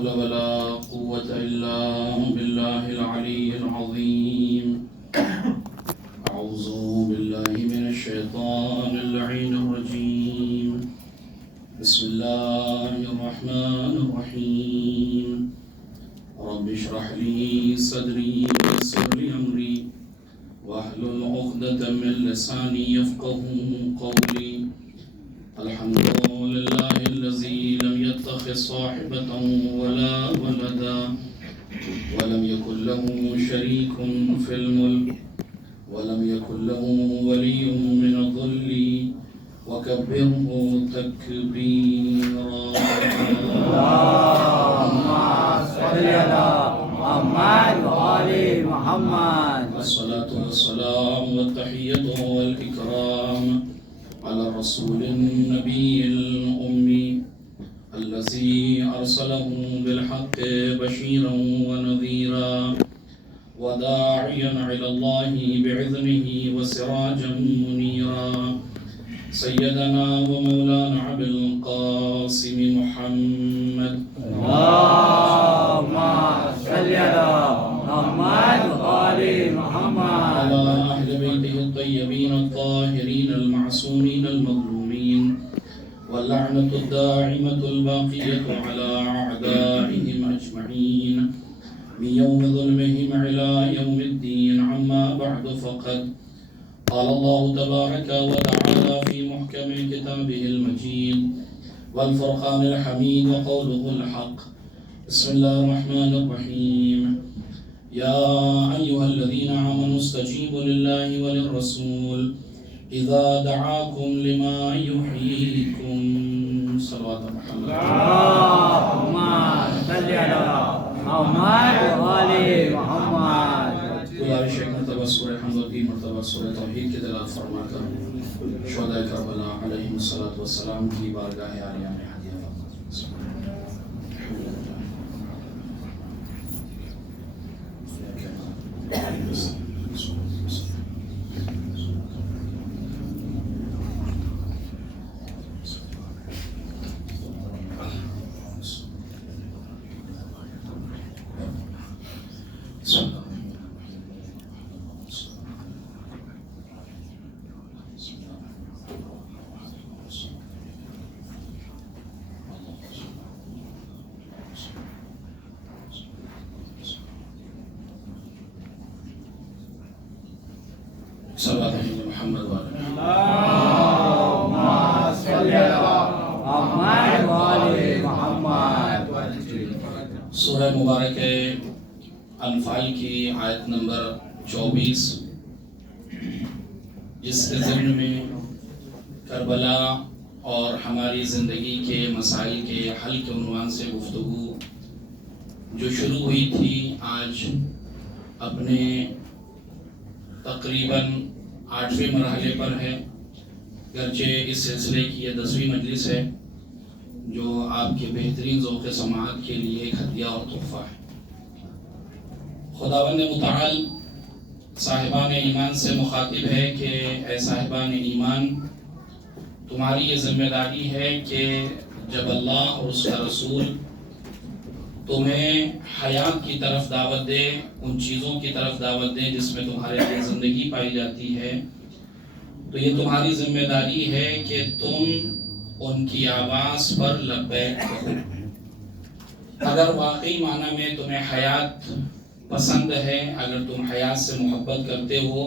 حول ولا قوة إلا بالله العلي العظيم. أعوذ بالله من الشيطان اللعين الرجيم. بسم الله الرحمن الرحيم. رب اشرح لي صدري ويسر لي أمري واحلل عقدة من لساني يفقهوا قولي. الحمد لله الذي لم يتخذ صاحبة ولا ولدا ولم يكن له شريك في الملك ولم يكن له ولي من الذل وكبره تكبيرا. اللهم صل على محمد وآل محمد. الصلاة والسلام والتحية والإكرام على الرسول النبي الأمي الذي أرسله بالحق بشيرا ونذيرا وداعيا إلى الله بإذنه وسراجا منيرا. سيدنا ومولانا أبي القاسم محمد. اللهم صل على محمد وآل محمد. على أهل بيته الطيبين الطاهرين المعصومين المظلومين واللعنة الدائمة الباقية على أعدائهم أجمعين من يوم ظلمهم إلى يوم الدين. عما بعد فقد قال الله تبارك وتعالى في محكم كتابه المجيد والفرقان الحميد وقوله الحق. بسم الله الرحمن الرحيم. يا أيها الذين آمنوا استجيبوا لله وللرسول إذا دعاكم لما يحييكم. صلوات محمد. اللهم صل على محمد وآل محمد. گزارش ایک مرتبہ سورہ حمد و تین مرتبہ سورہ توحید کی تلاوت فرما کر شہداء کربلا علیہم الصلوۃ والسلام کی بارگاہ عالیہ میں ہدیہ صلوات محمد والے. اللهم صل على محمد وآل محمد. سورہ مبارک انفال کی آیت نمبر 24 جس کے ضمن میں کربلا اور ہماری زندگی کے مسائل کے حل کے عنوان سے گفتگو جو شروع ہوئی تھی آج اپنے تقریباً 8ویں مرحلے پر ہے. گرچہ اس سلسلے کی یہ 10ویں مجلس ہے جو آپ کے بہترین ذوق سماعت کے لیے ایک ہدیہ اور تحفہ ہے. خداوند متعال صاحبان ایمان سے مخاطب ہے کہ اے صاحبان ایمان، تمہاری یہ ذمہ داری ہے کہ جب اللہ اور اس کا رسول تمہیں حیات کی طرف دعوت دے، ان چیزوں کی طرف دعوت دے جس میں تمہارے لیے زندگی پائی جاتی ہے، تو یہ تمہاری ذمہ داری ہے کہ تم ان کی آواز پر لبیک کہو. اگر واقعی معنی میں تمہیں حیات پسند ہے، اگر تم حیات سے محبت کرتے ہو،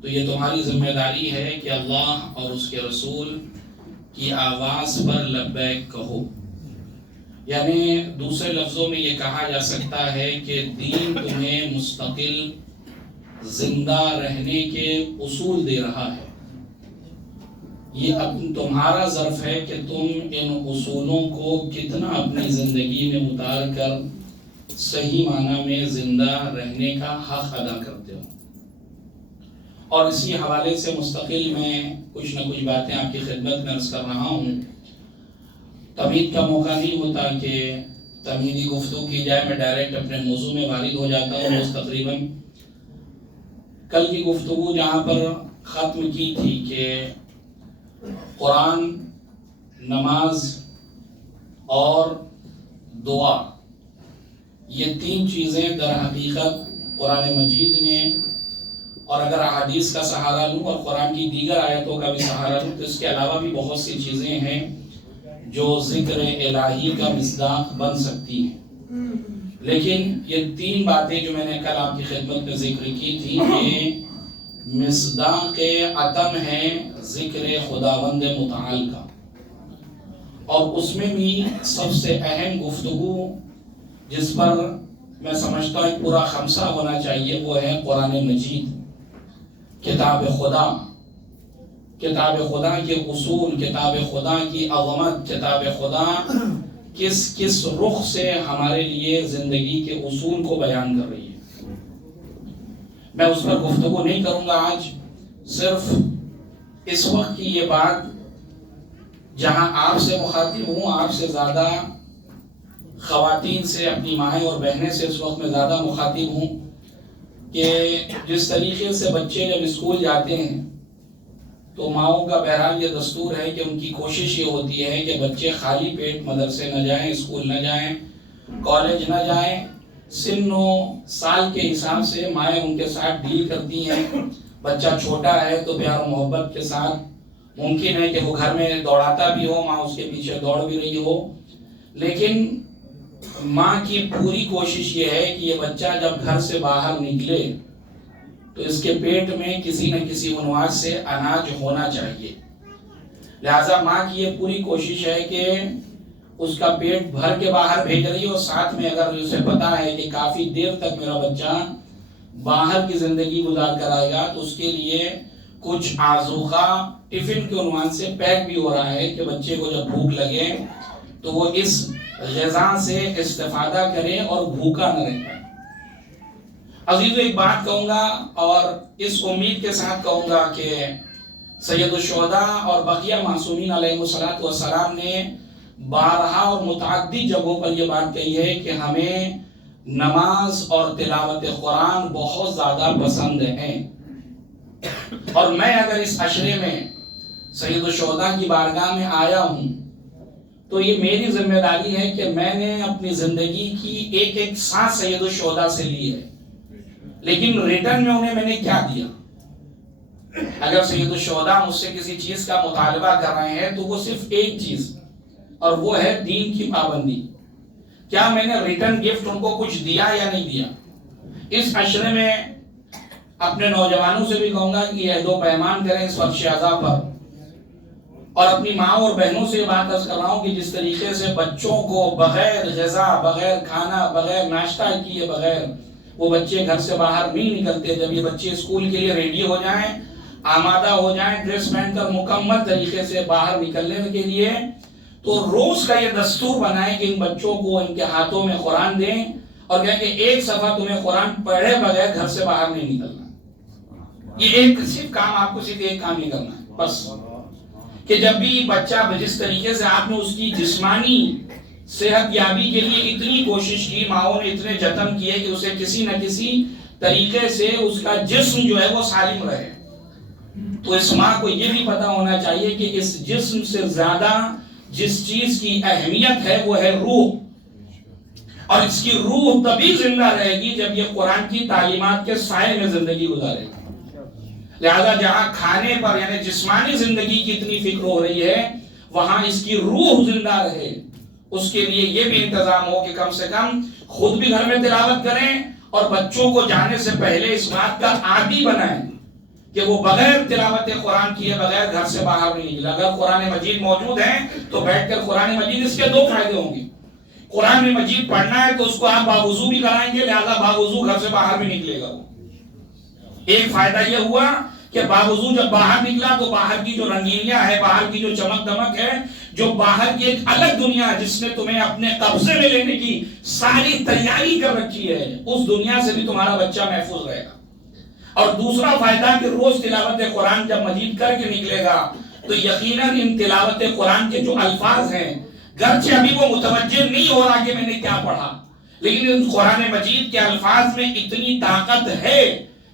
تو یہ تمہاری ذمہ داری ہے کہ اللہ اور اس کے رسول کی آواز پر لبیک کہو. یعنی دوسرے لفظوں میں یہ کہا جا سکتا ہے کہ دین تمہیں مستقل زندہ رہنے کے اصول دے رہا ہے. یہ تمہارا ظرف ہے کہ تم ان اصولوں کو کتنا اپنی زندگی میں اتار کر صحیح معنی میں زندہ رہنے کا حق ادا کرتے ہو. اور اسی حوالے سے مستقل میں کچھ نہ کچھ باتیں آپ کی خدمت میں عرض کر رہا ہوں. تمہید کا موقع نہیں ہوتا کہ تمہیدی گفتگو کی جائے، میں ڈائریکٹ اپنے موضوع میں وارد ہو جاتا ہوں. بس تقریباً کل کی گفتگو جہاں پر ختم کی تھی کہ قرآن، نماز اور دعا یہ تین چیزیں در حقیقت قرآن مجید نے، اور اگر احادیث کا سہارا لوں اور قرآن کی دیگر آیتوں کا بھی سہارا لوں تو اس کے علاوہ بھی بہت سی چیزیں ہیں جو ذکر الہی کا مصداق بن سکتی ہیں، لیکن یہ تین باتیں جو میں نے کل آپ کی خدمت میں ذکر کی تھی کہ مصداق عدم ہے ذکر خداوند متعال کا، اور اس میں بھی سب سے اہم گفتگو جس پر میں سمجھتا ہوں پورا خمسہ ہونا چاہیے وہ ہے قرآن مجید، کتاب خدا، کتاب خدا کے اصول، کتاب خدا کی عظمت، کتاب خدا کس کس رخ سے ہمارے لیے زندگی کے اصول کو بیان کر رہی ہے۔ میں اس پر گفتگو نہیں کروں گا آج، صرف اس وقت کی یہ بات جہاں آپ سے مخاطب ہوں، آپ سے زیادہ خواتین سے، اپنی مائیں اور بہنیں سے اس وقت میں زیادہ مخاطب ہوں کہ جس طریقے سے بچے جب اسکول جاتے ہیں تو ماؤں کا بہرحال یہ دستور ہے کہ ان کی کوشش یہ ہوتی ہے کہ بچے خالی پیٹ مدرسے نہ جائیں، اسکول نہ جائیں، کالج نہ جائیں۔ سن و سال کے حساب سے مائیں ان کے ساتھ ڈیل کرتی ہیں۔ بچہ چھوٹا ہے تو پیار و محبت کے ساتھ ممکن ہے کہ وہ گھر میں دوڑاتا بھی ہو، ماں اس کے پیچھے دوڑ بھی رہی ہو، لیکن ماں کی پوری کوشش یہ ہے کہ یہ بچہ جب گھر سے باہر نکلے تو اس کے پیٹ میں کسی نہ کسی عنوان سے اناج ہونا چاہیے۔ لہذا ماں کی یہ پوری کوشش ہے کہ اس کا پیٹ بھر کے باہر بھیج رہی ہے، اور ساتھ میں اگر اسے پتا ہے کہ کافی دیر تک میرا بچہ باہر کی زندگی گزار کر آئے گا تو اس کے لیے کچھ آذوقہ ٹفن کے عنوان سے پیک بھی ہو رہا ہے کہ بچے کو جب بھوک لگے تو وہ اس غذا سے استفادہ کرے اور بھوکا نہ رہے۔ عزیزو ایک بات کہوں گا اور اس امید کے ساتھ کہوں گا کہ سید الشہداء اور بقیہ معصومین علیہ السلام نے بارہا اور متعدد جگہوں پر یہ بات کہی ہے کہ ہمیں نماز اور تلاوت قرآن بہت زیادہ پسند ہیں، اور میں اگر اس عشرے میں سید الشہداء کی بارگاہ میں آیا ہوں تو یہ میری ذمہ داری ہے کہ میں نے اپنی زندگی کی ایک ایک سانس سید الشہداء سے لی ہے، لیکن ریٹرن میں انہیں میں نے کیا دیا؟ اگر سید الشہداء مجھ سے کسی چیز کا مطالبہ کر رہے ہیں تو وہ صرف ایک چیز، اور وہ ہے دین کی پابندی۔ کیا میں نے ریٹرن گفٹ ان کو کچھ دیا یا نہیں دیا؟ اس عشرے میں اپنے نوجوانوں سے بھی کہوں گا کہ عہد و پیمان کریں اس فرش اعضاء پر، اور اپنی ماں اور بہنوں سے یہ بات عرض کر رہا ہوں کہ جس طریقے سے بچوں کو بغیر غذا، بغیر کھانا، بغیر ناشتہ کیے بغیر وہ بچے گھر سے باہر نہیں نکلتے، جب یہ بچے اسکول کے لیے ریڈی ہو جائیں، آمادہ ہو جائیں، ڈریس پہن کر مکمل طریقے سے باہر نکلنے کے لیے، تو روز کا یہ دستور بنائیں کہ ان بچوں کو ان کے ہاتھوں میں قرآن دیں اور کہیں کہ ایک صفحہ تمہیں قرآن پڑھے بغیر گھر سے باہر نہیں نکلنا۔ یہ ایک صرف کام، آپ کو صرف ایک کام ہی کرنا ہے بس، کہ جب بھی بچہ جس طریقے سے آپ نے اس کی جسمانی صحت یابی کے لیے اتنی کوشش کی، ماؤں نے اتنے جتن کیے کہ اسے کسی نہ کسی طریقے سے اس کا جسم جو ہے وہ سالم رہے، تو اس ماں کو یہ بھی پتا ہونا چاہیے کہ اس جسم سے زیادہ جس چیز کی اہمیت ہے وہ ہے روح، اور اس کی روح تبھی زندہ رہے گی جب یہ قرآن کی تعلیمات کے سائے میں زندگی گزارے گی۔ لہذا جہاں کھانے پر یعنی جسمانی زندگی کی اتنی فکر ہو رہی ہے، وہاں اس کی روح زندہ رہے، اس کے لیے یہ بھی انتظام ہو کہ کم سے کم خود بھی گھر میں تلاوت کریں اور بچوں کو جانے سے پہلے اس بات کا عادی بنائیں کہ وہ بغیر تلاوت قرآن کیے بغیر گھر سے باہر نہیں نکلے۔ اگر قرآن مجید موجود ہے تو بیٹھ کر قرآن مجید، اس کے دو فائدے ہوں گے۔ قرآن مجید پڑھنا ہے تو اس کو آپ باوضو بھی کرائیں گے، لہذا باوضو گھر سے باہر بھی نکلے گا۔ ایک فائدہ یہ ہوا کہ باوضو جب باہر نکلا تو باہر کی جو رنگینیاں ہے، باہر کی جو چمک دمک ہے، جو باہر کی ایک الگ دنیا ہے جس نے تمہیں اپنے قبضے میں لینے کی ساری تیاری کر رکھی ہے، اس دنیا سے بھی تمہارا بچہ محفوظ رہے گا۔ اور دوسرا فائدہ کہ روز تلاوت قرآن جب مجید کر کے نکلے گا تو یقیناً ان تلاوت قرآن کے جو الفاظ ہیں، گرچہ ابھی وہ متوجہ نہیں ہو رہا کہ میں نے کیا پڑھا، لیکن ان قرآن مجید کے الفاظ میں اتنی طاقت ہے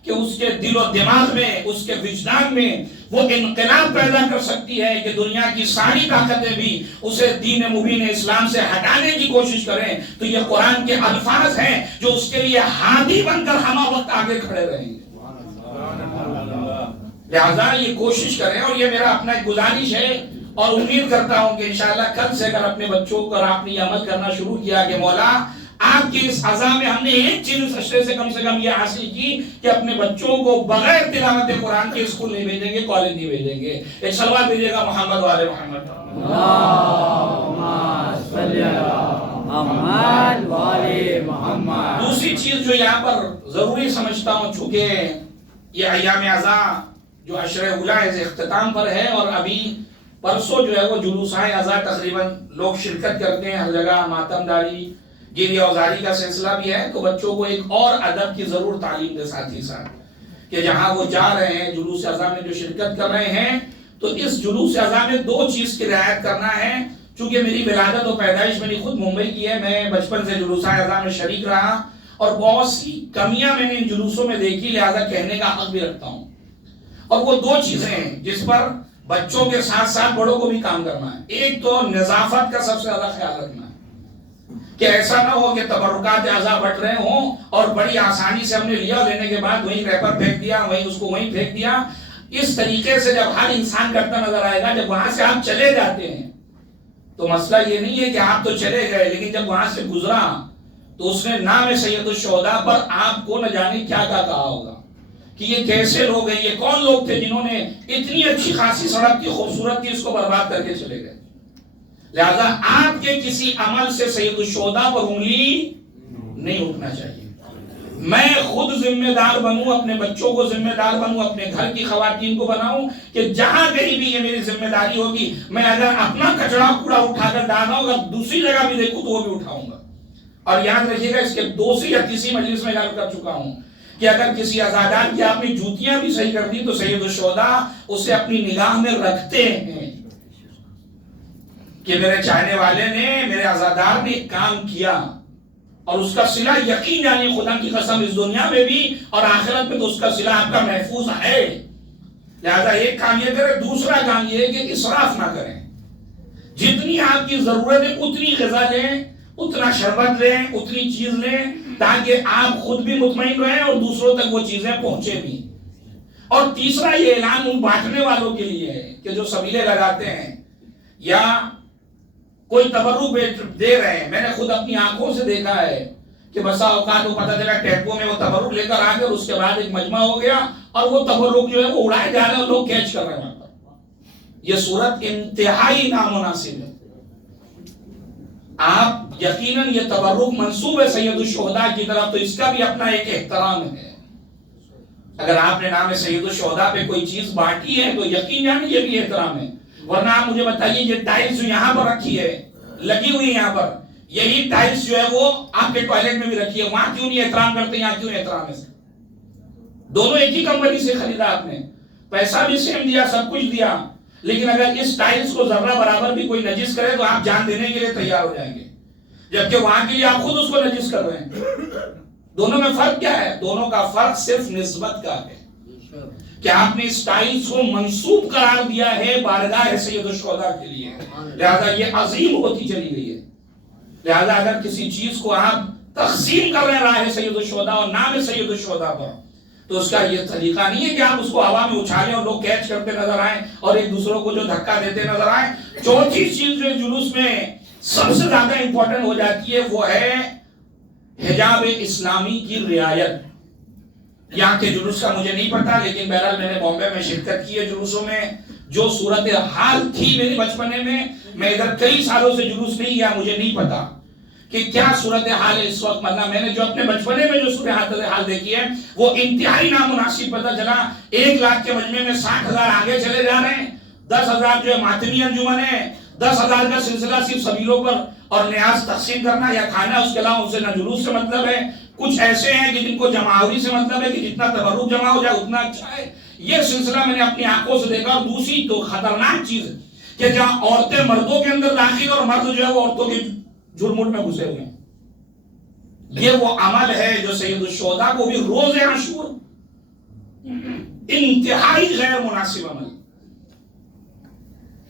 کہ اس کے دل و دماغ میں، اس کے وجدان میں وہ انقلاب پیدا کر سکتی ہے کہ دنیا کی ساری طاقتیں بھی اسے دین مبین اسلام سے ہٹانے کی کوشش کریں، تو یہ قرآن کے الفاظ ہیں جو اس کے لیے ہادی بن کر ہمہ وقت آگے کھڑے رہیں گے۔ لہذا یہ کوشش کریں، اور یہ میرا اپنا ایک گزارش ہے، اور امید کرتا ہوں کہ انشاءاللہ کل سے اگر اپنے بچوں کو اور آپ نے یہ عمل کرنا شروع کیا کہ مولا آپ کی اس عزا میں ہم نے ایک چیز اس اشرے سے کم یہ حاصل کی کہ اپنے بچوں کو بغیر تلاوت قرآن کے اسکول نہیں بھیجیں گے، کالج نہیں بھیجیں گے۔ ایک صلوات بھیجیے گا محمد والے محمد۔ اللہم صلی علی محمد والے محمد۔ دوسری چیز جو یہاں پر ضروری سمجھتا ہوں، چونکہ یہ ایام عزا جو عشر اولیٰ اختتام پر ہے، اور ابھی پرسوں جو ہے وہ جلوسائے عزا تقریباً لوگ شرکت کرتے ہیں ہر جگہ، ماتم داری گیری اوزاری کا سلسلہ بھی ہے، تو بچوں کو ایک اور ادب کی ضرور تعلیم دے ساتھ ہی ساتھ کہ جہاں وہ جا رہے ہیں جلوس عزا میں جو شرکت کر رہے ہیں، تو اس جلوس عزا میں دو چیز کی رعایت کرنا ہے۔ چونکہ میری ولادت و پیدائش میری خود ممبئی کی ہے، میں بچپن سے جلوس عزا میں شریک رہا، اور بہت سی کمیاں میں نے ان جلوسوں میں دیکھی، لہذا کہنے کا حق بھی رکھتا ہوں۔ اور وہ دو چیزیں ہیں جس پر بچوں کے ساتھ ساتھ بڑوں کو بھی کام کرنا ہے۔ ایک تو نظافت کا سب سے زیادہ خیال رکھنا ہے کہ ایسا نہ ہو کہ تبرکات اعضاء بٹ رہے ہوں اور بڑی آسانی سے ہم نے لیا، لینے کے بعد وہیں ریپر پھینک دیا، وہیں اس کو وہیں پھینک دیا۔ اس طریقے سے جب ہر انسان کرتا نظر آئے گا، جب وہاں سے آپ چلے جاتے ہیں تو مسئلہ یہ نہیں ہے کہ آپ تو چلے گئے، لیکن جب وہاں سے گزرا تو اس نے نام سید الشہداء پر آپ کو نہ جانے کیا کہا ہوگا کہ یہ کیسے لوگ ہیں، یہ کون لوگ تھے جنہوں نے اتنی اچھی خاصی سڑک کی خوبصورت تھی اس کو برباد کر کے چلے گئے۔ لہذا آپ کے کسی عمل سے سید الشہداء پر انگلی نہیں اٹھنا چاہیے۔ میں خود ذمہ دار بنوں، اپنے بچوں کو ذمہ دار بنوں، اپنے گھر کی خواتین کو بناؤں کہ جہاں کہیں بھی یہ میری ذمہ داری ہوگی، میں اگر اپنا کچڑا کوڑا اٹھا کر ڈالنا ہوگا دوسری جگہ بھی دیکھوں تو وہ بھی اٹھاؤں گا۔ اور یاد رکھیے گا، اس کے دوسری یا تیسری مجلس میں یاد کر چکا ہوں کہ اگر کسی عزادار کی آپ نے جوتیاں بھی صحیح کر دی تو سید الشہداء اسے اپنی نگاہ میں رکھتے ہیں کہ میرے چاہنے والے نے، میرے عزادار نے ایک کام کیا، اور اس کا صلہ یقین جانیے خدا کی قسم اس دنیا میں بھی اور آخرت میں تو اس کا صلہ آپ کا محفوظ ہے۔ لہذا ایک کام یہ کریں، دوسرا کام یہ ہے کہ اسراف نہ کریں۔ جتنی آپ کی ضرورت ہے اتنی غذا لیں، اتنا شربت لیں، اتنی چیز لیں تاکہ آپ خود بھی مطمئن رہیں اور دوسروں تک وہ چیزیں پہنچے بھی۔ اور تیسرا یہ اعلان ان بانٹنے والوں کے لیے ہے کہ جو سبیلے لگاتے ہیں یا کوئی تبرک دے رہے ہیں۔ میں نے خود اپنی آنکھوں سے دیکھا ہے کہ بسا اوقات وہ پتہ چلا ٹیمپو میں وہ تبرک لے کر آ گئے، اس کے بعد ایک مجمع ہو گیا اور وہ تبرک جو ہے وہ اڑائے جا رہے ہیں اور لوگ کیچ کر رہے ہیں۔ یہ صورت انتہائی نامناسب ہے۔ آپ یقیناً یہ تبرک منسوب ہے سید الشہداء کی طرف، تو اس کا بھی اپنا ایک احترام ہے۔ اگر آپ نے نام سید الشہداء پہ کوئی چیز بانٹی ہے تو یقین جانیں یہ بھی احترام ہے۔ ورنہ آپ مجھے بتائیے یہ ٹائلز جو یہاں پر رکھی ہے، لگی ہوئی ہے یہاں پر، یہی ٹائلز جو ہے وہ آپ کے ٹوائلٹ میں بھی رکھی ہے، وہاں کیوں نہیں احترام کرتے، یہاں کیوں احترام ہے؟ دونوں ایک ہی کمپنی سے خریدا، آپ نے پیسہ بھی سیم دیا، سب کچھ دیا، لیکن اگر اس ٹائلز کو ذرہ برابر بھی کوئی نجس کرے تو آپ جان دینے کے لیے تیار ہو جائیں گے، جبکہ وہاں کے لیے آپ خود اس کو نجس کر رہے ہیں۔ دونوں میں فرق کیا ہے؟ دونوں کا فرق صرف نسبت کا ہے کہ آپ نے اس ٹائلز کو منسوب قرار دیا ہے بارگاہ سید الشہداء کے لیے، لہذا یہ عظیم ہوتی چلی گئی ہے۔ لہذا اگر کسی چیز کو آپ تقسیم کر رہے ہیں راہ سید الشہداء اور نام سید الشہداء پر، تو اس کا یہ طریقہ نہیں ہے کہ آپ اس کو ہوا میں اچھالیں اور لوگ کیچ کرتے نظر آئیں اور ایک دوسروں کو جو دھکا دیتے نظر آئیں۔ چوتھی چیز جو جلوس میں سب سے زیادہ امپورٹنٹ ہو جاتی ہے وہ ہے حجاب اسلامی کی رعایت۔ یہاں کے جلوس کا مجھے نہیں پتا، لیکن بہرحال میں نے بامبے میں شرکت کی ہے جلوسوں میں۔ جو صورتحال تھی میری بچپنے میں ادھر کئی سالوں سے جلوس نہیں گیا، مجھے نہیں پتا کہ کیا صورتحال ہے اس وقت۔ مطلب میں نے جو اپنے بچپنے میں جو صورتحال دیکھی ہے وہ انتہائی نامناسب پتہ چلا۔ 1 لاکھ کے مجمع میں 60,000 آگے چلے جا رہے ہیں، 10,000 جو ہے ماتمی انجمن ہے، 10,000 کا سلسلہ صرف سبیلوں پر اور نیاز تقسیم کرنا یا کھانا، اس کے علاوہ اسے نہ جلوس سے مطلب ہے۔ کچھ ایسے ہیں کہ جن کو جماوری سے مطلب ہے کہ جتنا تبرک جمع ہو جائے اتنا اچھا ہے۔ یہ سلسلہ میں نے اپنی آنکھوں سے دیکھا۔ اور دوسری تو خطرناک چیز ہے کہ جہاں عورتیں مردوں کے اندر داخل اور مرد جو ہے وہ عورتوں کے جھرمٹ میں گھسے ہوئے ہیں۔ یہ وہ عمل ہے جو سید الشہداء کو بھی روز عاشور انتہائی غیر مناسب عمل.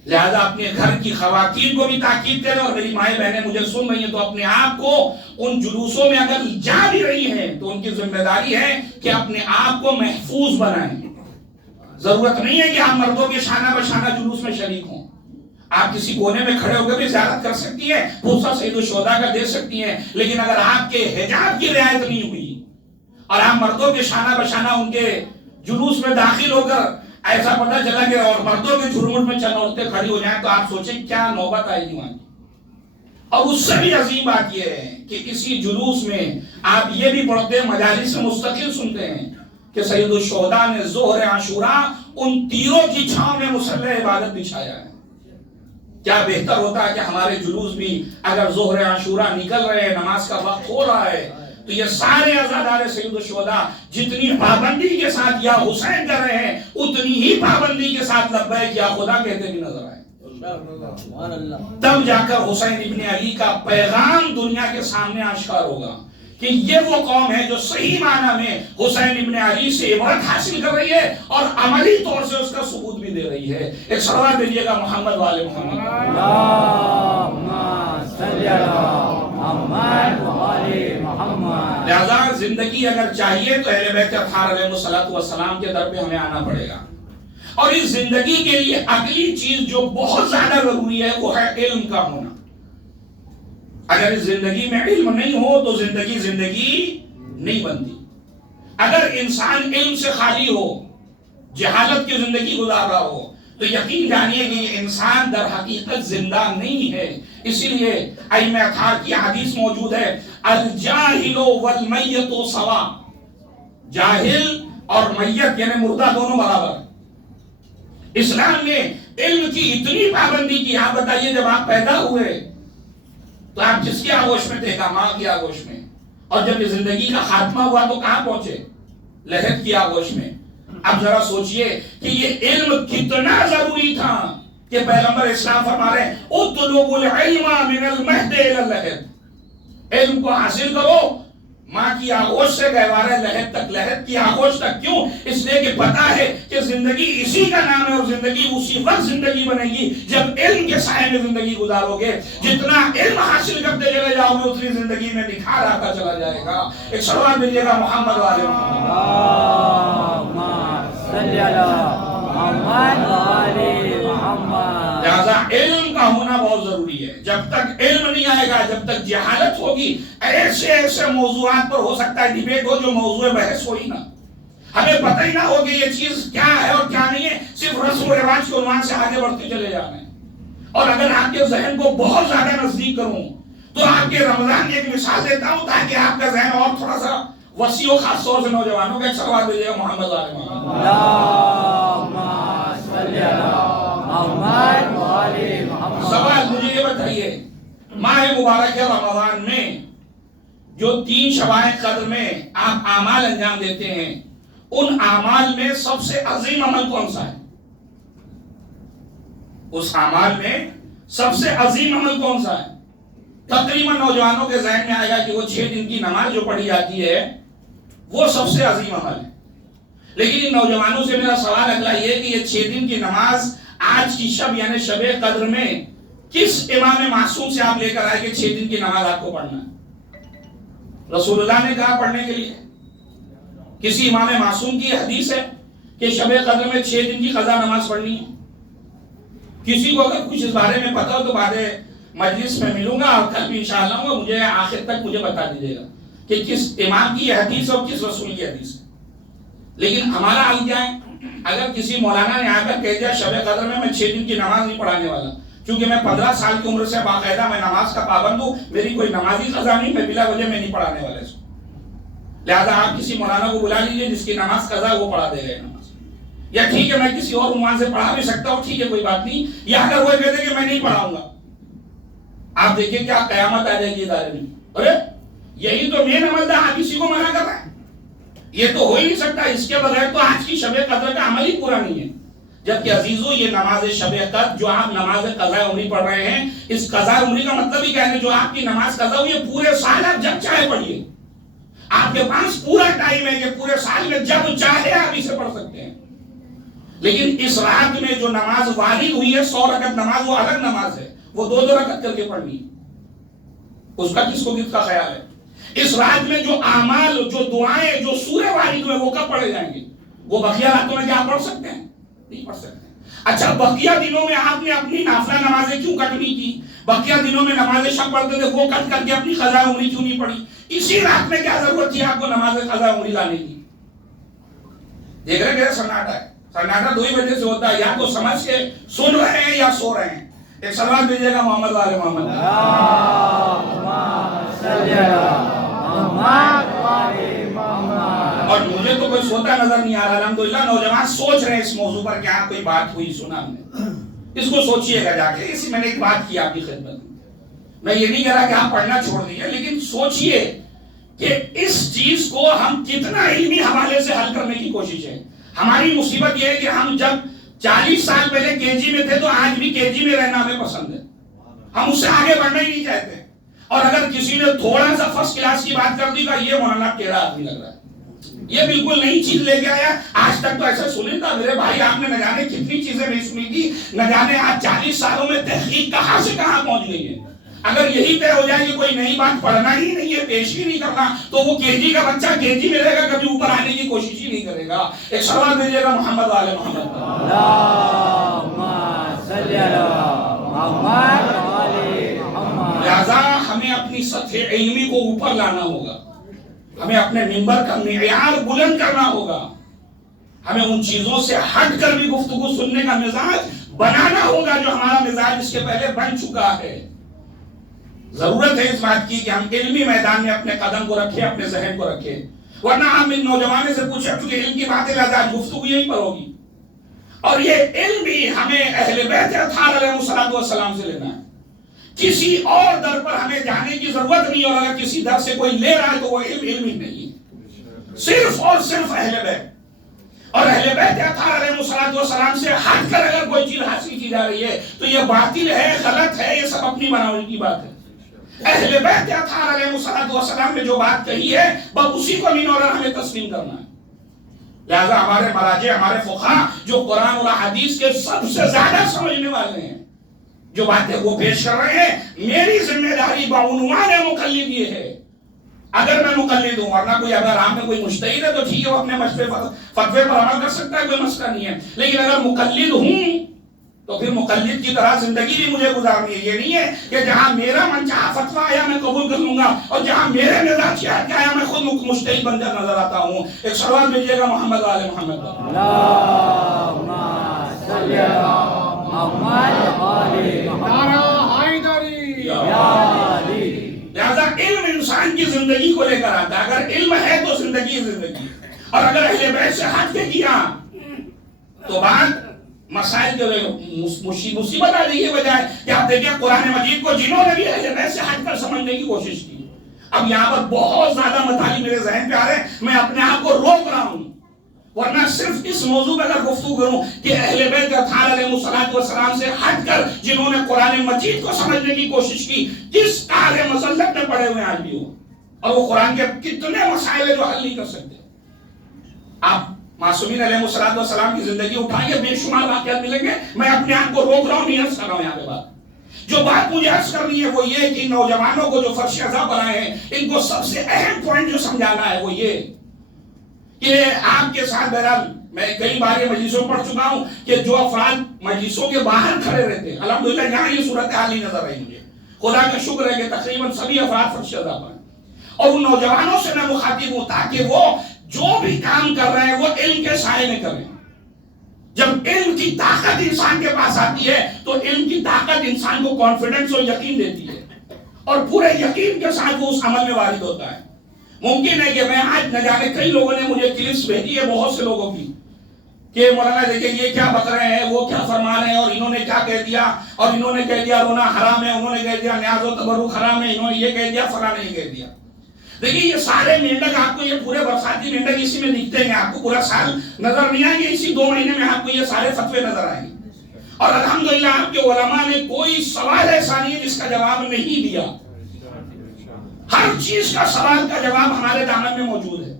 لہذا اپنے گھر کی خواتین کو بھی تاکید کریں, اور میری مائیں بہنیں مجھے سن رہی ہیں تو اپنے آپ کو ان جلوسوں میں اگر جا بھی رہی ہیں تو ان کی ذمہ داری ہے کہ اپنے آپ کو محفوظ بنائیں. ضرورت نہیں ہے کہ آپ مردوں کے شانہ بشانہ جلوس میں شریک ہوں. آپ کسی کونے میں کھڑے ہو کے بھی زیارت کر سکتی ہیں, پوسا سید الشہداء کا دے سکتی ہیں, لیکن اگر آپ کے حجاب کی رعایت نہیں ہوئی اور آپ مردوں کے شانہ بشانہ ان کے جلوس میں داخل ہو کر ایسا پتہ چلا کہ اور مردوں کے جھرمٹ میں چند عورتیں کھڑی ہو جائیں تو آپ سوچیں کیا نوبت آئے گی وہاں کی. اور اس سے بھی عظیم بات یہ ہے کہ کسی جلوس میں آپ یہ بھی پڑھتے ہیں, مجالس میں مستقل سنتے ہیں کہ سید الشہداء نے ظہر عاشوراء ان تیروں کی چھاؤں میں مصلی عبادت بچھایا ہے. کیا بہتر ہوتا ہے کہ ہمارے جلوس بھی اگر ظہر عاشوراء نکل رہے ہیں, نماز کا وقت ہو رہا ہے, تو یہ سارے عزادار سید الشہداء جتنی پابندی کے ساتھ یا حسین کر رہے ہیں اتنی ہی پابندی کے ساتھ لبیک یا خدا کہتے بھی نظر آئے. تب جا کر حسین ابن علی کا پیغام دنیا کے سامنے آشکار ہوگا کہ یہ وہ قوم ہے جو صحیح معنی میں حسین ابن علی سے عبرت حاصل کر رہی ہے اور عملی طور سے اس کا ثبوت بھی دے رہی ہے. ایک صلوات دیجیے گا محمد والے محمد. لہذا زندگی اگر چاہیے تو اہل بیت اطہار علیہ السلام کے در پہ ہمیں آنا پڑے گا. اور اس زندگی کے لیے اگلی چیز جو بہت زیادہ ضروری ہے وہ ہے علم کا ہونا. اگر اس زندگی میں علم نہیں ہو تو زندگی نہیں بنتی. اگر انسان علم سے خالی ہو, جہالت کی زندگی گزار رہا ہو, تو یقین جانیے کہ یہ انسان در حقیقت زندہ نہیں ہے. اسی لیے ائمہ اطہار کی حدیث موجود ہے, الجاہل والمیت سوا, جاہل اور میت یعنی مردہ دونوں برابر. اسلام نے علم کی اتنی پابندی کی. آپ بتائیے جب آپ پیدا ہوئے تو آپ جس کی آغوش میں تھے, ماں کی آغوش میں, اور جب یہ زندگی کا خاتمہ ہوا تو کہاں پہنچے؟ لحد کی آغوش میں. اب ذرا سوچئے کہ یہ علم کتنا ضروری تھا کہ پیغمبر اسلام فرما رہے ہیں اطلبوا العلم من المہد الى اللحد. علم کو حاصل کرو ماں کی آغوش سے گہوارہ لحد تک, لحد کی آغوش تک. کیوں؟ اس لیے کہ پتا ہے کہ زندگی اسی کا نام ہے اور زندگی اسی وقت زندگی بنے گی جب علم کے سائے میں زندگی گزارو گے. جتنا علم حاصل کرتے چلے جاؤ گے اتنی زندگی میں نکھار آتا چلا جائے گا. ایک صلوات دیجیے گا محمد والے محمد. لہذا علم کا ہونا بہت ضروری ہے. جب تک علم نہیں آئے گا, جب تک جہالت ہوگی, ایسے موضوعات پر ہو سکتا ہے ڈیبیٹ ہو جو موضوع بحث ہو ہی نہ, ہمیں پتہ ہی نہ ہو کہ یہ چیز کیا ہے اور کیا نہیں ہے, صرف رسم و رواج کے عنوان سے آگے بڑھتے چلے جانا ہے. اور اگر آپ کے ذہن کو بہت زیادہ نزدیک کروں تو آپ کے رمضان کی ایک مثال دیتا ہوں تاکہ آپ کا ذہن اور تھوڑا سا وسیع ہو, خاص طور سے نوجوانوں کا. ایک صلوات دیجیے گا محمد والے محمد. سوال مجھے یہ بتائیے, ماہ مبارک رمضان میں جو 3 شبائے قدر میں آپ اعمال انجام دیتے ہیں, ان اعمال میں سب سے عظیم عمل کون سا ہے؟ اس اعمال میں سب سے عظیم عمل کون سا ہے؟ تقریباً نوجوانوں کے ذہن میں آئے گا کہ وہ 6 دن کی نماز جو پڑھی جاتی ہے وہ سب سے عظیم عمل ہے. لیکن ان نوجوانوں سے میرا سوال اگلا یہ کہ یہ 6 دن کی نماز آج کی شب یعنی شب قدر میں کس امام معصوم سے آپ لے کر آئے کہ 6 دن کی نماز آپ کو پڑھنا ہے؟ رسول اللہ نے کہا پڑھنے کے لیے. کسی امام معصوم کی حدیث ہے کہ شب قدر میں 6 دن کی قضا نماز پڑھنی ہے؟ کسی کو اگر کچھ اس بارے میں پتا ہو تو بعد مجلس میں ملوں گا اور کل بھی انشاءاللہ مجھے آخر تک مجھے بتا دیجیے گا کہ کس امام کی یہ حدیث اور کس رسول کی حدیث ہے. لیکن ہمارا حال کیا ہے؟ اگر کسی مولانا نے آ کر کہہ دیا شب قدر میں 6 دن کی نماز نہیں پڑھانے والا, چونکہ میں 15 سال کی عمر سے باقاعدہ میں نماز کا پابند ہوں, میری کوئی نمازی قضا نہیں, میں بلا وجہ میں نہیں پڑھانے والے اس کو. لہذا آپ کسی مولانا کو بلا لیجیے جس کی نماز قضا وہ پڑھا دے گا نماز. یا ٹھیک ہے میں کسی اور عنوان سے پڑھا بھی سکتا ہوں, ٹھیک ہے کوئی بات نہیں. یا اگر وہ کہہ دے کہ میں نہیں پڑھاؤں گا, آپ دیکھیں کیا قیامت آ جائے گی ادارے میں. ارے یہی تو مین عمل تھا, آپ کسی کو منع کر رہے ہیں. یہ تو ہو ہی نہیں سکتا, اس کے بغیر تو آج کی شب قدر کا عمل ہی پورا نہیں ہے. جبکہ عزیزو یہ نماز شب قدر جو آپ نماز قضاء عمری پڑھ رہے ہیں, اس قضاء عمری کا مطلب ہی کیا ہے کہ جو آپ کی نماز قضا ہوئی ہے پورے سال آپ جب چاہے پڑھیے. آپ کے پاس پورا ٹائم ہے کہ پورے سال میں جب چاہے آپ اسے پڑھ سکتے ہیں. لیکن اس رات میں جو نماز وارد ہوئی ہے 100 رکعت نماز، وہ الگ نماز ہے، وہ 2 رکعت کر کے پڑھنی، اس کا کس کو کس کا خیال ہے؟ اس رات میں جو اعمال، جو دعائیں، جو سورے وارد ہوئے وہ کب پڑھے جائیں گے؟ وہ بقیہ راتوں میں کیا پڑھ سکتے ہیں؟ نہیں پڑھ سکتے. اچھا بقیہ دنوں میں آپ نے اپنی نافلہ نمازیں کیوں کٹ نہیں کی؟ بقیہ دنوں میں نماز شب پڑھتے تھے، وہ کٹ کر کے اپنی قضاء عمری کیوں نہیں پڑھی؟ اسی رات میں کیا ضرورت تھی آپ کو نماز قضاء عمری لانے کی؟ دیکھ رہے کہ سناٹا ہے. سناٹا 2 ہی وجہ سے ہوتا ہے، یا تو سمجھ کے سن رہے ہیں یا سو رہے ہیں. ایک سلام دیجیے گا محمد والے محمد. اور مجھے تو کوئی سوتا نظر نہیں آ رہا. الحمدللہ نوجوان سوچ رہے ہیں اس موضوع پر کہ ہاں کوئی بات ہوئی سنا ہم نے. اس کو سوچئے گا جا کے. اسی میں نے ایک بات کی آپ کی خدمت میں. میں یہ نہیں کہہ رہا کہ آپ پڑھنا چھوڑ دیجیے، لیکن سوچئے کہ اس چیز کو ہم کتنا علمی حوالے سے حل کرنے کی کوشش ہے. ہماری مصیبت یہ ہے کہ ہم جب 40 سال پہلے KG میں تھے تو آج بھی KG میں رہنا ہمیں پسند ہے. ہم اس سے آگے بڑھنا ہی نہیں چاہتے. اور اگر کسی نے تھوڑا سا فرسٹ کلاس کی بات کر دی تو یہ مولانا ٹیڑھا آدمی لگ رہا ہے، یہ بالکل نئی چیز لے کے آیا. آج تک تو ایسا سنے تھا میرے بھائی، آپ نے نہ جانے کتنی چیزیں نہیں سنی تھی، نہ جانے آج 40 سالوں میں تحقیق کہاں سے کہاں پہنچ گئی ہے. اگر یہی طے ہو جائے کہ کوئی نئی بات پڑھنا ہی نہیں ہے، پیش ہی نہیں کرنا، تو وہ KG کا بچہ KG میں رہے گا، کبھی اوپر آنے کی کوشش ہی نہیں کرے گا. ایک سوال دیجیے گا محمد والے محمد. لہذا ہمیں اپنی سطح علمی کو اوپر لانا ہوگا، ہمیں اپنے منبر کا معیار بلند کرنا ہوگا، ہمیں ان چیزوں سے ہٹ کر بھی گفتگو سننے کا مزاج بنانا ہوگا جو ہمارا مزاج اس کے پہلے بن چکا ہے. ضرورت ہے اس بات کی کہ ہم علمی میدان میں اپنے قدم کو رکھیں، اپنے ذہن کو رکھیں. ورنہ ہم ان نوجوانوں سے پوچھیں چونکہ علم کی باتیں لہذا گفتگو یہی پر ہوگی. اور یہ علم بھی ہمیں اہل بیت اطہار علیہ السلام سے لینا ہے. کسی اور در پر ہمیں جانے کی ضرورت نہیں. اور اگر کسی در سے کوئی لے رہا ہے تو وہ علم ہی نہیں ہے، صرف اور صرف اہل بیت. اور اہل بیت اطہار علیہ السلام سے ہٹ کر اگر کوئی چیز حاصل کی جا رہی ہے تو یہ باطل ہے، غلط ہے، یہ سب اپنی بناوٹ کی بات ہے. اہل بیت اطہار علیہ السلام نے جو بات کہی ہے بس اسی کو مین اور ہمیں تسلیم کرنا ہے. لہذا ہمارے مراجع، ہمارے فقہاء جو قرآن اور حدیث کے سب سے زیادہ سمجھنے والے ہیں، جو باتیں وہ پیش کر رہے ہیں، میری ذمہ داری بعنوان مقلد یہ ہے. اگر میں مقلد ہوں، ورنہ کوئی اگر آپ میں کوئی مجتہد ہے تو ٹھیک ہے، وہ اپنے فتوے پر عمل کر سکتا ہے، کوئی مسئلہ نہیں ہے. لیکن اگر مقلد ہوں تو پھر مقلد کی طرح زندگی بھی مجھے گزارنی ہے. یہ نہیں ہے کہ جہاں میرا من چاہا فتویٰ آیا میں قبول کر لوں گا، اور جہاں میرے مزاج کی ہٹ کے آیا میں خود مجتہد بن کر نظر آتا ہوں. ایک سوال بھیجیے گا محمد والے محمد. لہذا علم انسان کی زندگی کو لے کر آتا ہے. اگر علم ہے تو زندگی زندگی، اور اگر اہل بیت سے ہٹ کے کیا تو بات مسائل جو مصیبت آ رہی ہے بجائے کہ آپ دیکھیں قرآن مجید کو جنہوں نے بھی اہل بیت سے ہٹ کر سمجھنے کی کوشش کی. اب یہاں پر بہت زیادہ مطالب میرے ذہن پہ آ رہے ہیں، میں اپنے آپ کو روک رہا ہوں. ورنہ صرف اس موضوع پہ اگر گفتگو کروں کہ اہل بیت اطہار علیہ السلام سے ہٹ کر جنہوں نے قرآن مجید کو سمجھنے کی کوشش کی، جس اعلی مسلک میں پڑے ہوئے آج بھی ہو، اور وہ قرآن کے کتنے مسائل ہیں جو حل نہیں کر سکتے. آپ معصومین علیہ السلام کی زندگی اٹھائیے، بے شمار واقعات ملیں گے. میں اپنے آپ کو روک رہا ہوں، نہیں عرض کر رہا ہوں. یہاں پہ جو بات مجھے عرض کرنی ہے وہ یہ کہ نوجوانوں کو جو فرش عزا بنائے ہیں، ان کو سب سے اہم پوائنٹ جو سمجھانا ہے وہ یہ کہ آپ کے ساتھ بہرحال میں کئی بار یہ مجلسوں پڑھ چکا ہوں کہ جو افراد مجلسوں کے باہر کھڑے رہتے ہیں، الحمدللہ یہاں یہ صورتحال نہیں نظر آئی مجھے. خدا کا شکر ہے کہ تقریباً سبھی افراد فرش عزا پر ہیں. اور ان نوجوانوں سے میں مخاطب ہوں تاکہ وہ جو بھی کام کر رہے ہیں وہ علم کے سائے میں کریں. جب علم کی طاقت انسان کے پاس آتی ہے تو علم کی طاقت انسان کو کانفیڈنس اور یقین دیتی ہے، اور پورے یقین کے ساتھ وہ اس عمل میں وارد ہوتا ہے. ممکن ہے کہ میں آج نہ جانے کئی لوگوں نے مجھے کلپس بھیجی ہے بہت سے لوگوں کی کہ مولانا دیکھیں یہ کیا بک رہے ہیں، وہ کیا فرما رہے ہیں، اور انہوں نے کیا کہہ دیا، اور انہوں نے کہہ دیا رونا حرام ہے، انہوں نے کہہ دیا نیاز و تبرک حرام ہے، انہوں نے یہ کہہ دیا، فلاں نے یہ کہہ دیا. دیکھیں یہ سارے مینڈک آپ کو، یہ پورے برساتی مینڈک اسی میں دکھتے ہیں، آپ کو پورا سال نظر نہیں آئیں گے، اسی 2 مہینے میں آپ کو یہ سارے فتوے نظر آئیں گے. اور الحمدللہ آپ کے علماء نے کوئی سوال ایسا نہیں ہے جس کا جواب نہیں دیا. ہر چیز کا سوال کا جواب ہمارے دامن میں موجود ہے.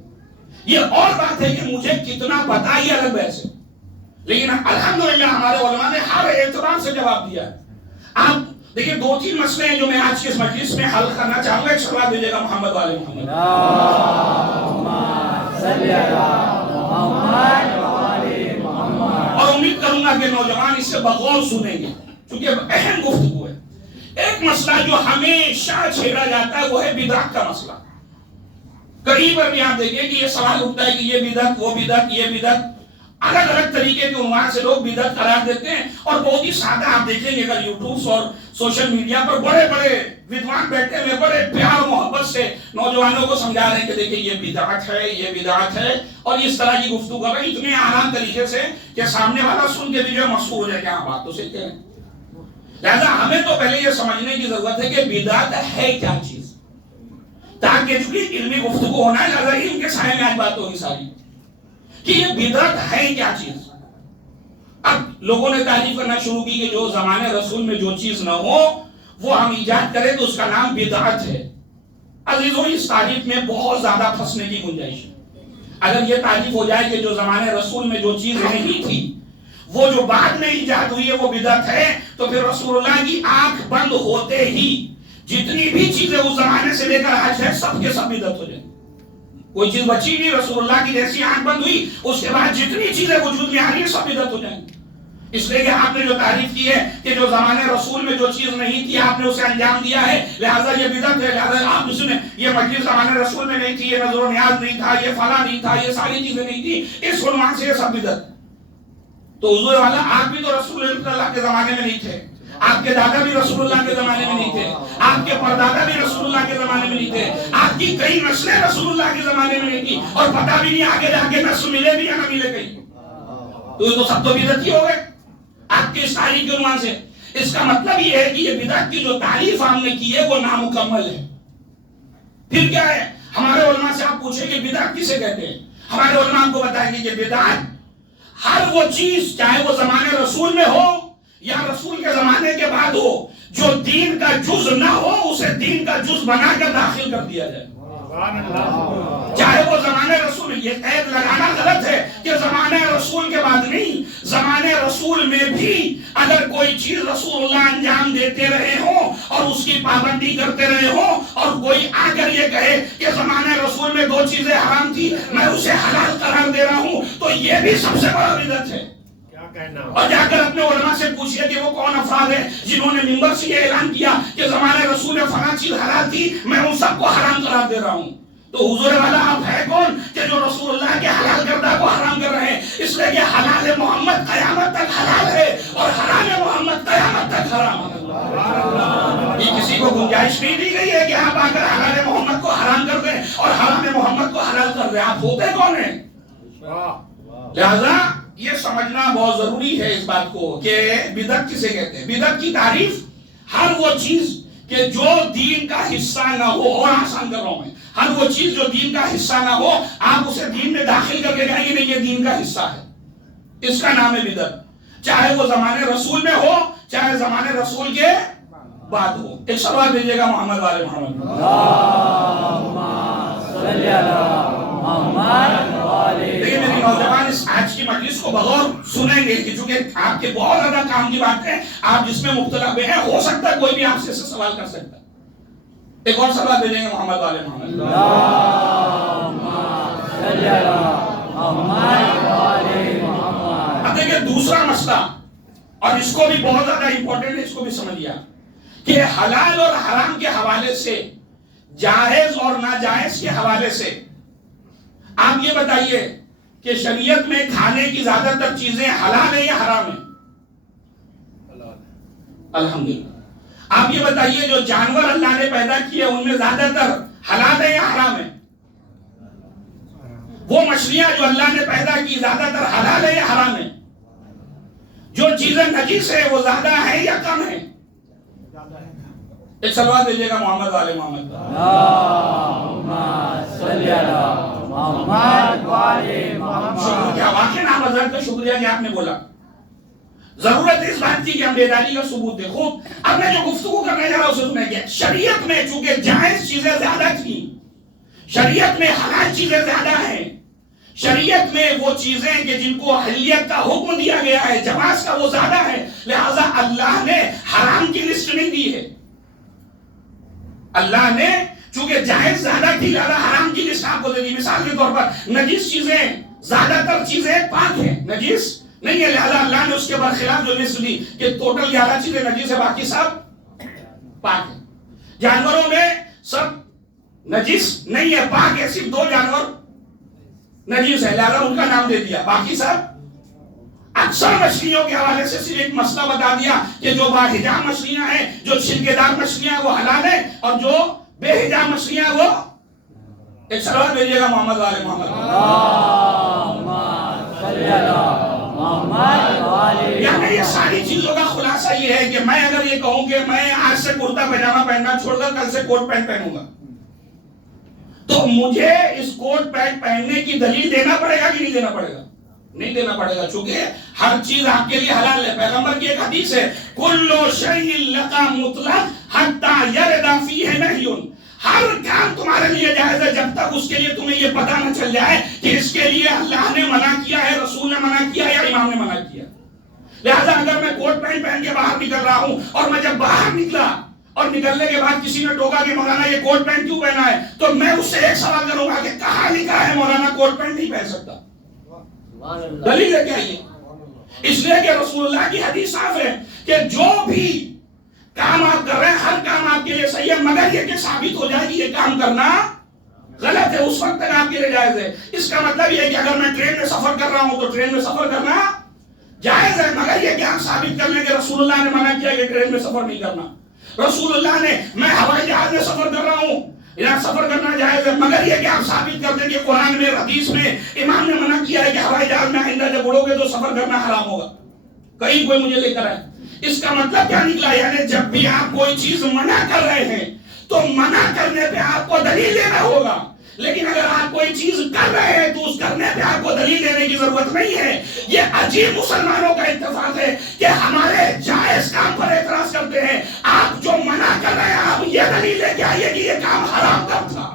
یہ اور بات ہے کہ مجھے کتنا پتا یہ الگ بحث ہے، لیکن الحمدللہ ہمارے علماء نے ہر اعتبار سے جواب دیا ہے. آپ دیکھیں 2-3 مسئلے ہیں جو میں آج کے اس مجلس میں حل کرنا چاہوں گا. ایک سوال دیجیے گا محمد والے محمد. اور امید کروں گا کہ نوجوان اس سے بغور سنیں گے کیونکہ اہم گفتگو ہے. ایک مسئلہ جو ہمیشہ چھیڑا جاتا ہے وہ ہے بدعت کا مسئلہ. کہیں پر بھی آپ دیکھیں کہ یہ سوال اٹھتا ہے کہ یہ بدعت، وہ بدعت، یہ بدعت، الگ الگ طریقے کے عنوان سے لوگ بدعت قرار دیتے ہیں. اور بہت ہی سادہ آپ دیکھیں گے اگر یوٹیوب اور سوشل میڈیا پر بڑے بڑے ودوان بیٹھے ہوئے بڑے پیار محبت سے نوجوانوں کو سمجھا رہے ہیں کہ دیکھیں یہ بدعت ہے، یہ بدعت ہے، اور اس طرح کی گفتگو کر رہے ہیں اتنے آسان طریقے سے کہ سامنے والا سن کے بھی جو مسحور ہو جائے کہ ہاں بات تو صحیح کہہ رہے ہیں. لہذا ہمیں تو پہلے یہ سمجھنے کی ضرورت ہے کہ بدعت ہے کیا چیز، تاکہ چونکہ علمی گفتگو ہونا ہے لہذا علم کے سائے میں آج بات ہوگی ساری کہ یہ بدعت ہے کیا چیز. اب لوگوں نے تعریف کرنا شروع کی کہ جو زمانے رسول میں جو چیز نہ ہو وہ ہم ایجاد کریں تو اس کا نام بدعت ہے. عزیزوں اس تعریف میں بہت زیادہ پھنسنے کی گنجائش ہے. اگر یہ تعریف ہو جائے کہ جو زمانے رسول میں جو چیز نہیں تھی وہ جو بعد میں ایجاد ہوئی ہے وہ بدعت ہے، تو پھر رسول اللہ کی آنکھ بند ہوتے ہی جتنی بھی چیزیں اس زمانے سے لے کر آج ہے سب کے سب بدعت ہو جائیں. کوئی چیز بچی نہیں، رسول اللہ کی جیسی آنکھ بند ہوئی اس کے بعد جتنی چیزیں وجود میں آ رہی ہیں سب بدعت ہو جائیں. اس لیے کہ آپ نے جو تعریف کی ہے کہ جو زمانے رسول میں جو چیز نہیں تھی آپ نے اسے انجام دیا ہے لہذا یہ بدعت ہے. لہذا آپ اس نے یہ مجلس زمانے رسول میں نہیں تھی، یہ نظر و نیاز نہیں تھا، یہ فلاں نہیں تھا، یہ ساری چیزیں نہیں تھی، اس عنوان سے یہ سب بدعت. تو حضور والا آپ بھی تو رسول اللہ کے زمانے میں نہیں تھے، آپ کے دادا بھی رسول اللہ کے زمانے میں نہیں تھے، آپ کے پردادا بھی رسول اللہ کے زمانے میں نہیں تھے، آپ کی کئی نسلیں رسول اللہ کے زمانے میں نہیں تھی، اور پتہ بھی نہیں آگے جا کے نسل ملے بھی یا نہ ملے کہیں. تو یہ تو سب تو بدعت ہی ہو گئے آپ کی اس تعریف کے عنوان سے. اس کا مطلب یہ ہے کہ یہ بدعت کی جو تعریف ہم نے کی ہے وہ نامکمل ہے. پھر کیا ہے؟ ہمارے علماء سے آپ پوچھیں کہ بدعت کسے کہتے ہیں، ہمارے علماء کو بتائیں گے کہ بدعت ہر وہ چیز چاہے وہ زمانے رسول میں ہو یا رسول کے زمانے کے بعد ہو جو دین کا جز نہ ہو اسے دین کا جز بنا کر داخل کر دیا جائے. چاہے وہ زمانے رسول، یہ قید لگانا غلط ہے کہ زمانے رسول کے بعد نہیں، زمانے رسول میں بھی اگر کوئی چیز رسول اللہ انجام دیتے رہے ہوں اور اس کی پابندی کرتے رہے ہوں اور کوئی آ کر یہ کہے کہ زمانے رسول میں 2 چیزیں حرام تھی میں اسے حلال قرار دے رہا ہوں تو یہ بھی سب سے بڑا بدعت ہے. اور جا کر اپنے علماء سے پوچھئے کہ وہ کون افراد ہیں جنہوں نے منبر سے یہ اعلان کیا کہ زمانے رسول میں فلاں چیز حلال تھی میں ان سب کو حرام قرار دے رہا ہوں. تو حضور والا آپ ہے کون کہ جو رسول اللہ کے حلال کردہ کو حرام کر رہے ہیں؟ اس لیے کہ حلال محمد قیامت تک حلال ہے اور حرام محمد قیامت تک حرام ہے. یہ کسی کو گنجائش نہیں دی گئی ہے کہ آپ آ کر حلال محمد کو حرام کر دیں اور حرام محمد کو حلال کر دیں. آپ ہوتے کون ہیں؟ لہذا یہ سمجھنا بہت ضروری ہے اس بات کو کہ بدعت کسے کہتے ہیں. بدعت کی تعریف ہر وہ چیز کہ جو دین کا حصہ نہ ہو، اور آسان کر رہا ہوں میں، ہر وہ چیز جو دین کا حصہ نہ ہو آپ اسے دین میں داخل کر کے کہیں گے نہیں یہ دین کا حصہ ہے، اس کا نام ہے بدعت. چاہے وہ زمانے رسول میں ہو چاہے زمانے رسول کے بعد ہو. ایک سوال دیجیے گا محمد والے محمد. لیکن میری نوجوان اس آج کی مجلس کو بغور سنیں گے کہ چونکہ آپ کے بہت زیادہ کام کی بات ہے، آپ جس میں مبتلا ہوئے ہیں ہو سکتا ہے کوئی بھی آپ سے سوال کر سکتا ہے. ایک اور سوال دے دیں گے محمد والے محمد. اب دیکھیں دوسرا مسئلہ، اور اس کو بھی بہت زیادہ امپورٹنٹ ہے، اس کو بھی سمجھیا کہ حلال اور حرام کے حوالے سے، جائز اور ناجائز کے حوالے سے آپ یہ بتائیے کہ شریعت میں کھانے کی زیادہ تر چیزیں حلال ہیں یا حرام ہیں؟ الحمدللہ. آپ یہ بتائیے جو جانور اللہ نے پیدا کیے ان میں زیادہ تر حلال ہیں یا حرام ہیں؟ وہ مچھلیاں جو اللہ نے پیدا کی زیادہ تر حلال ہیں یا حرام ہیں؟ جو چیزیں نجیس ہیں وہ زیادہ ہیں یا کم ہیں؟ ایک سوال دیجیے گا محمد والے محمد. شکریہ، واقعی آپ حضرت کا شکریہ کہ آپ نے بولا. ضرورت ہے اس بات کی کہ ہم بیداری کا ثبوت دیں. خوب اب میں جو گفتگو کرنے جا رہا ہوں اسے سنیں گے. شریعت میں چونکہ جائز چیزیں زیادہ تھیں، شریعت میں حلال چیزیں زیادہ ہیں، شریعت میں وہ چیزیں کہ جن کو اہلیت کا حکم دیا گیا ہے، جواز کا وہ زیادہ ہے، لہذا اللہ نے حرام کی لسٹ نہیں دی ہے. اللہ نے چونکہ جائز زیادہ تھی لہذا حرام کی لسٹ آپ کو دے دی. مثال کے طور پر نجس چیزیں، زیادہ تر چیزیں پاک ہیں، نجس نہیں ہے، لہذا اللہ نے اس کے برخلاف جو لسٹ دی کہ ٹوٹل 11 چیزیں نجس ہے، باقی سب پاک ہیں. جانوروں میں سب نجس نہیں ہے، پاک ہے، صرف 2 جانور نجس ہے، لہذا ان کا نام دے دیا، باقی سب. اکثر مچھلیوں کے حوالے سے صرف ایک مسئلہ بتا دیا کہ جو باحجام مچھلیاں ہیں، جو چھلکے دار مچھلیاں ہیں وہ حلال ہیں، اور جو بے حجام مچھلیاں ہیں وہ. ایک سلوات بھیجیے گا محمد والے محمد. یعنی یہ ساری چیزوں کا خلاصہ یہ ہے کہ میں اگر یہ کہوں کہ میں آج سے کرتا پائجامہ پہننا چھوڑ کر کل سے کوٹ پینٹ پہنوں گا، تو مجھے اس کوٹ پینٹ پہننے کی دلیل دینا پڑے گا کہ نہیں دینا پڑے گا؟ نہیں دینا پڑے گا، چونکہ ہر چیز آپ کے لیے حلال ہے. پیغمبر کی ایک حدیث ہے، کل شیء لک مطلق حتی یرد فیہ نہی. ہر کام تمہارے لیے جائز ہے جب تک اس کے لیے تمہیں یہ پتہ نہ چل جائے کہ اس کے لیے اللہ نے منع کیا ہے، رسول نے منع کیا یا امام نے منع کیا. لہذا اگر میں کوٹ پینٹ پہن کے باہر نکل رہا ہوں اور میں جب باہر نکلا اور نکلنے کے بعد کسی نے ٹوکا کہ مولانا یہ کوٹ پینٹ کیوں پہنا ہے، تو میں اس سے ایک سوال کروں گا کہ کہاں لکھا ہے مولانا کوٹ پینٹ نہیں پہن سکتا؟ دلیل ہے کیا یہ؟ اس لیے کہ رسول اللہ کی حدیث صاف ہے کہ جو بھی کام آپ کر رہے ہیں ہر کام آپ کے لیے صحیح ہے مگر یہ کہ ثابت ہو جائے کہ یہ کام کرنا غلط ہے، اس وقت تک آپ کے لیے جائز ہے. اس کا مطلب یہ ہے کہ اگر میں ٹرین میں سفر کر رہا ہوں تو ٹرین میں سفر کرنا جائز ہے، مگر یہ کہ آپ ثابت کر لیں کہ رسول اللہ نے منع کیا کہ ٹرین میں سفر نہیں کرنا. رسول اللہ نے میں ہوائی جہاز میں سفر کر رہا ہوں یہاں سفر کرنا جائز ہے، مگر یہ کہ آپ ثابت کر دیں کہ قرآن میں حدیث میں امام نے منع کیا ہے کہ ہوائی جہاز میں آئندہ جب اڑو گے تو سفر کرنا حرام ہوگا. کہیں کوئی مجھے لے کر آئے. اس کا مطلب کیا نکلا؟ یعنی جب بھی آپ کوئی چیز منع کر رہے ہیں تو منع کرنے پہ آپ کو دلیل دینا ہوگا، لیکن اگر آپ کوئی چیز کر رہے ہیں تو اس کرنے پہ آپ کو دلیل دینے کی ضرورت نہیں ہے. یہ عجیب مسلمانوں کا اتفاق ہے کہ ہمارے جائز کام پر اعتراض کرتے ہیں، آپ جو منع کر رہے ہیں آپ یہ دلیل لے کے آئیے کہ یہ کام حرام کب تھا.